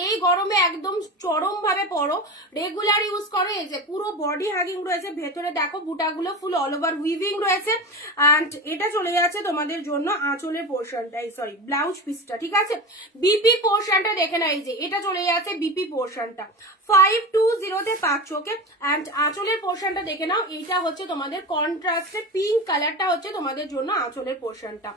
এই গরমে একদম চরম ভাবে পরো, রেগুলার ইউজ করো। এই যে পুরো বডি হাগিং রয়েছে, ভেতরে দেখো বুটাগুলো ফুল অল ওভার উইভিং রয়েছে। এন্ড এটা চলে যাচ্ছে তোমাদের জন্য আঁচলের পোর্শনটা, সরি ব্লাউজ পিসটা, ঠিক আছে। বিপি পোর্শনটা দেখে না, এই যে এটা চলে যাচ্ছে বিপি পোর্শনটা, 520 তে পাচ্ছ। ওকে, এন্ড আঁচলের পোর্শনটা দেখে নাও, এইটা হচ্ছে তোমাদের কন্ট্রাস্টে পিঙ্ক কালারটা হচ্ছে তোমাদের জন্য আঁচলের পোর্শনটা।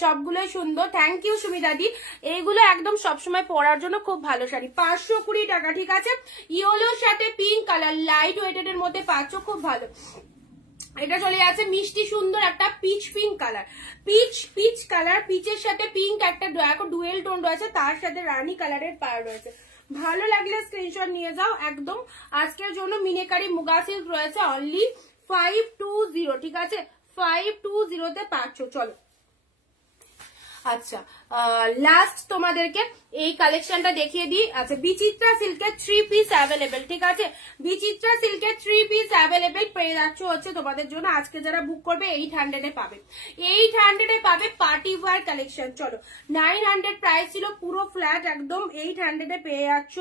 সবগুলোই সুন্দর, থ্যাংক ইউ সুমিতাদি। এইগুলো একদম সবসময় পরার জন্য খুব ভালো শাড়ি, 520 টাকা, ঠিক আছে। ইয়েলোর সাথে পিঙ্ক কালার লাইট ওয়েটেড এর মধ্যে পাচ্ছ, খুব ভালো। এটা চলে যাচ্ছে মিষ্টি সুন্দর একটা pitch pink colour, peach colour, পিচের সাথে পিঙ্ক একটা ডুয়েল টোন রয়েছে, তার সাথে রানী কালারের পার রয়েছে। ভালো লাগলে স্ক্রিনশট নিয়ে যাও। একদম আজকের জন্য মিনেকারি মুগা সিল্ক রয়েছে অনলি 520, ঠিক আছে, 520 তে পাচ্ছ। চলো আচ্ছা লাস্ট তোমাদেরকে এই কালেকশনটা দেখিয়ে দিই। আচ্ছা বিচিত্রা সিল্কের 3 পিস অ্যাভেলেবেল, ঠিক আছে, বিচিত্রা সিল্কের 3 পিস অ্যাভেলেবেল পেয়ে যাচ্ছ হচ্ছে তোমাদের জন্য। আজকে যারা বুক করবে 800 এ পাবে, 800 এ পাবে পার্টি ওয়্যার কালেকশন। চলো 900 প্রাইস ছিল পুরো ফ্ল্যাট, একদম 800 এ পেয়ে যাচ্ছ।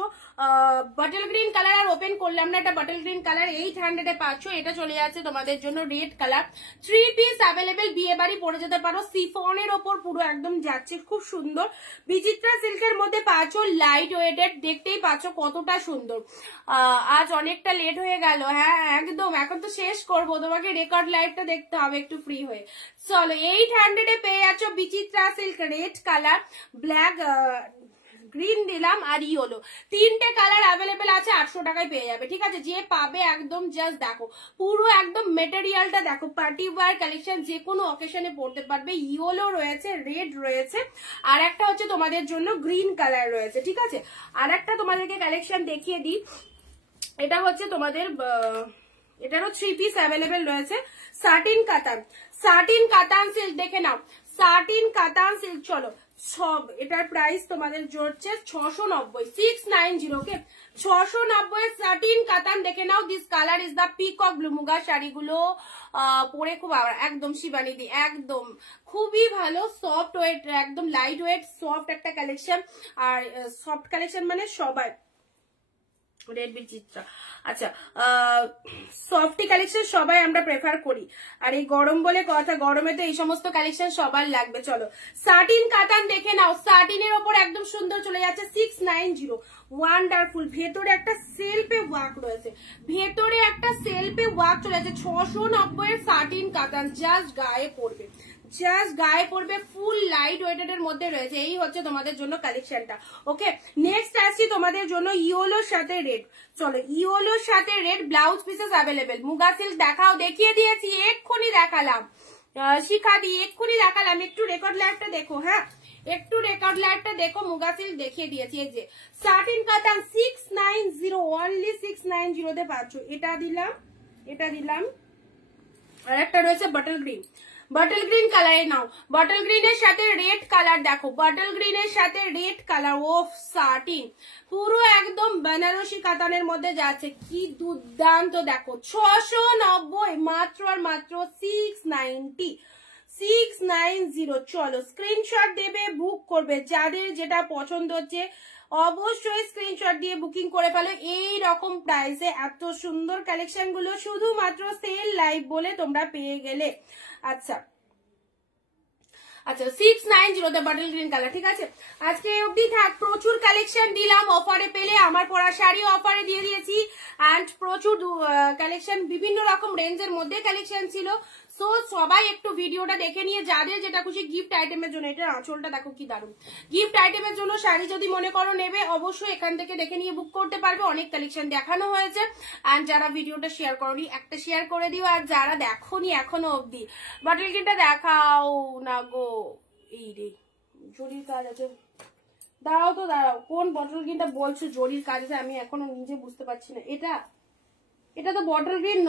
বটল গ্রিন কালার আর ওপেন করলাম না, এটা বটল গ্রিন কালার 800 এ পাচ্ছ। এটা চলে যাচ্ছে তোমাদের জন্য রেড কালার, 3 পিস অ্যাভেলেবেল, বিয়ে বাড়ি পরে যেতে পারো। সিফনের ওপর পুরো একদম যাচ্ছে, খুব সুন্দর। বিচিত্রা সিল্কের মধ্যে পাচ্ছ লাইট ওয়েটেড, দেখতেই পাচ্ছ কতটা সুন্দর। আজ অনেকটা লেট হয়ে গেল, হ্যাঁ একদম, এখন তো শেষ করবো, তোমাকে রেকর্ড লাইভটা দেখতে হবে একটু ফ্রি হয়ে। চলো 800 এ পেয়ে যাচ্ছ Bichitra silk, red colour, black green দিলাম আর ইয়েলো, 3টে কালার অ্যাভেলেবেল আছে, 800 টাকায় পেয়ে যাবে, ঠিক আছে। যে পাবে একদম জাস্ট দেখো পুরো একদম মেটেরিয়ালটা দেখো, পার্টি ওয়্যার কালেকশন, যে কোনো অকেশনে পড়তে পারবে। ইয়েলো রয়েছে, রেড রয়েছে, আর একটা হচ্ছে তোমাদের জন্য গ্রিন কালার রয়েছে, ঠিক আছে। আর একটা তোমাদেরকে কালেকশন দেখিয়ে দিই, এটা হচ্ছে তোমাদের এটারও 3 পিস অ্যাভেলেবেল রয়েছে। সাটিন কাতান সিল্ক দেখে নাও, সাটিন কাতান সিল্ক। চলো সব এটার প্রাইস তোমাদের জড়ছে 690, 690, ওকে 690 সাটিন কাতান দেখে নাও। This colour is the peacock blue. মুগা শাড়িগুলো পরে খুব একদম শিবানীদি, একদম খুবই ভালো, সফট ওয়েট, একদম লাইট ওয়েট সফট একটা কালেকশন। আর সফট কালেকশন মানে সবাই রেড বিচিত্রা, আচ্ছা সফটি কালেকশন সবাই আমরা প্রেফার করি, আর এই গরম বলে কথা, গরমে তো এই সমস্ত কালেকশন সবার লাগবে। চলো সাটিন কাতান দেখে নাও, সাটিনের ওপর একদম সুন্দর চলে যাচ্ছে 690, ওয়ান্ডারফুল। ভেতরে একটা সেলফে ওয়ার্ক রয়েছে, ভেতরে একটা সেলফে ওয়ার্ক চলে যাচ্ছে, 690 এর সাটিন কাতান, জাস্ট গায়ে পড়বে, জাস্ট গায়ে পড়বে, ফুল লাইট ওয়েটেড এর মধ্যে রয়েছে। এই হচ্ছে তোমাদের জন্য কালেকশনটা। ওকে নেক্সট আসছি তোমাদের জন্য ইয়েলোর সাথে রেড। চলো ইয়েলোর সাথে red, blouse pieces available. Muga silk দেখাও, দেখিয়ে দিয়েছি, এক্ষুনি দেখালাম, শিখা দিয়ে এক্ষুনি দেখালাম। একটু রেকর্ড লাইভটা দেখো, হ্যাঁ একটু রেকর্ড লাইভটা দেখো, মুগা সিল্ক দেখিয়ে দিয়েছি। এই যে সাটিন কাতান 690, অনলি 690 তে পাচ্ছ। এটা দিলাম, এটা দিলাম, আর একটা রয়েছে বটল গ্রিন, বটল গ্রিন কালারে নাও, বটল গ্রিনের সাথে রেড কালার দেখো, বটল গ্রিনের সাথে রেড কালার, ওফ সাটিন পুরো একদম বেনারসি কাতানের মধ্যে যাচ্ছে, কি দুর্দান্ত দেখো। 690 মাত্র আর মাত্র 690। চলো স্ক্রিনশট দেবে, বুক করবে, যাদের যেটা পছন্দ হচ্ছে অবশ্যই স্ক্রিনশট দিয়ে বুকিং করে ফেলো। এই রকম প্রাইসে এত সুন্দর কালেকশন গুলো শুধুমাত্র সেল লাইভ বলে তোমরা পেয়ে গেলে। আচ্ছা 690 তে বটল গ্রিন কালার, ঠিক আছে। আজকে অবধি থাক, প্রচুর কালেকশন দিলাম, অফারে পেলে, আমার পরা শাড়ি অফারে দিয়ে দিয়েছি, এন্ড প্রচুর কালেকশন বিভিন্ন রকম রেঞ্জের মধ্যে কালেকশন ছিল। তো সবাই একটু ভিডিওটা দেখে নিয়ে যাদের যেটা খুশি গিফট আইটেমের জন্য, এটা আঁচলটা দেখো কি দারুণ, গিফট আইটেমের জন্য শাড়ি যদি মনে করো নেবে অবশ্যই এখান থেকে দেখে নিয়ে বুক করতে পারবে। অনেক কালেকশন দেখানো হয়েছে। আর যারা ভিডিওটা শেয়ার করনি একটা শেয়ার করে দিও, আর যারা দেখোনি এখনো অবধি বটল গ্রিনটা দেখাও না গো। এই রে জরির কাজ আছে, দাঁড়াও তো দাঁড়াও, কোন বটল গ্রিনটা বলছো জরির কাজ আছে আমি এখনো নিজে বুঝতে পারছি না। এটা তো বটল গ্রিন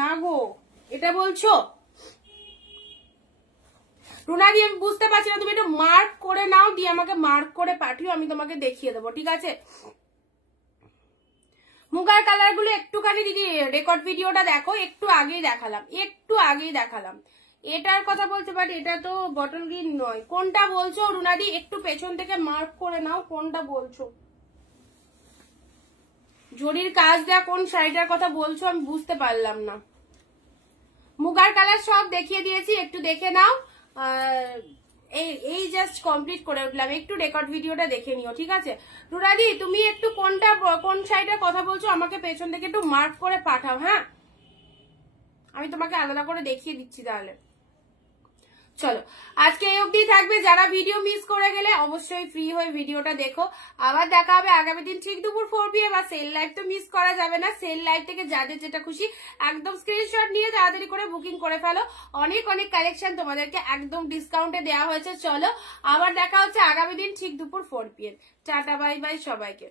না গো, এটা বলছো রুনাদি? আমি বুঝতে পারছি না, তুমি একটু মার্ক করে নাও, দিয়ে আমাকে মার্ক করে পাঠিও, আমি তোমাকে দেখিয়ে দেবো, ঠিক আছে? মুগার কালার গুলো একটুখানি দিদি রেকর্ড ভিডিওটা দেখো, একটু আগেই দেখালাম। এটার কথা বলতে পারি, এটা তো বটল গ্রিন নয়। কোনটা বলছো রুনাদি? একটু পেছন থেকে মার্ক করে নাও কোনটা বলছো। জরির কাজ দেয়া কোন শাড়িটার কথা বলছো আমি বুঝতে পারলাম না। মুগার কালার সব দেখিয়ে দিয়েছি, একটু দেখে নাও। এই জাস্ট কমপ্লিট করে উঠলাম, একটু রেকর্ড ভিডিওটা দেখে নিও, ঠিক আছে? রুনাদি তুমি একটু কোন শাড়িটার কথা বলছো আমাকে পেছন থেকে একটু মার্ক করে পাঠাও, হ্যাঁ? আমি তোমাকে আলাদা করে দেখিয়ে দিচ্ছি তাহলে। চলো আজকে এই অবধি থাকবে। যারা ভিডিও মিস করে গেলে অবশ্যই ফ্রি হয়ে ভিডিওটা দেখো। আবার দেখা হবে আগামী দিন ঠিক দুপুর 4 PM। আর সেল লাইভ তো মিস করা যাবে না। সেল লাইভ থেকে যাদের যেটা খুশি একদম স্ক্রিনশট নিয়ে তাড়াতাড়ি করে বুকিং করে ফেলো। অনেক কালেকশন তোমাদেরকে একদম ডিসকাউন্টে দেওয়া হয়েছে। চলো আবার দেখা হচ্ছে আগামী দিন ঠিক দুপুর 4 PM। টাটা বাই বাই সবাইকে।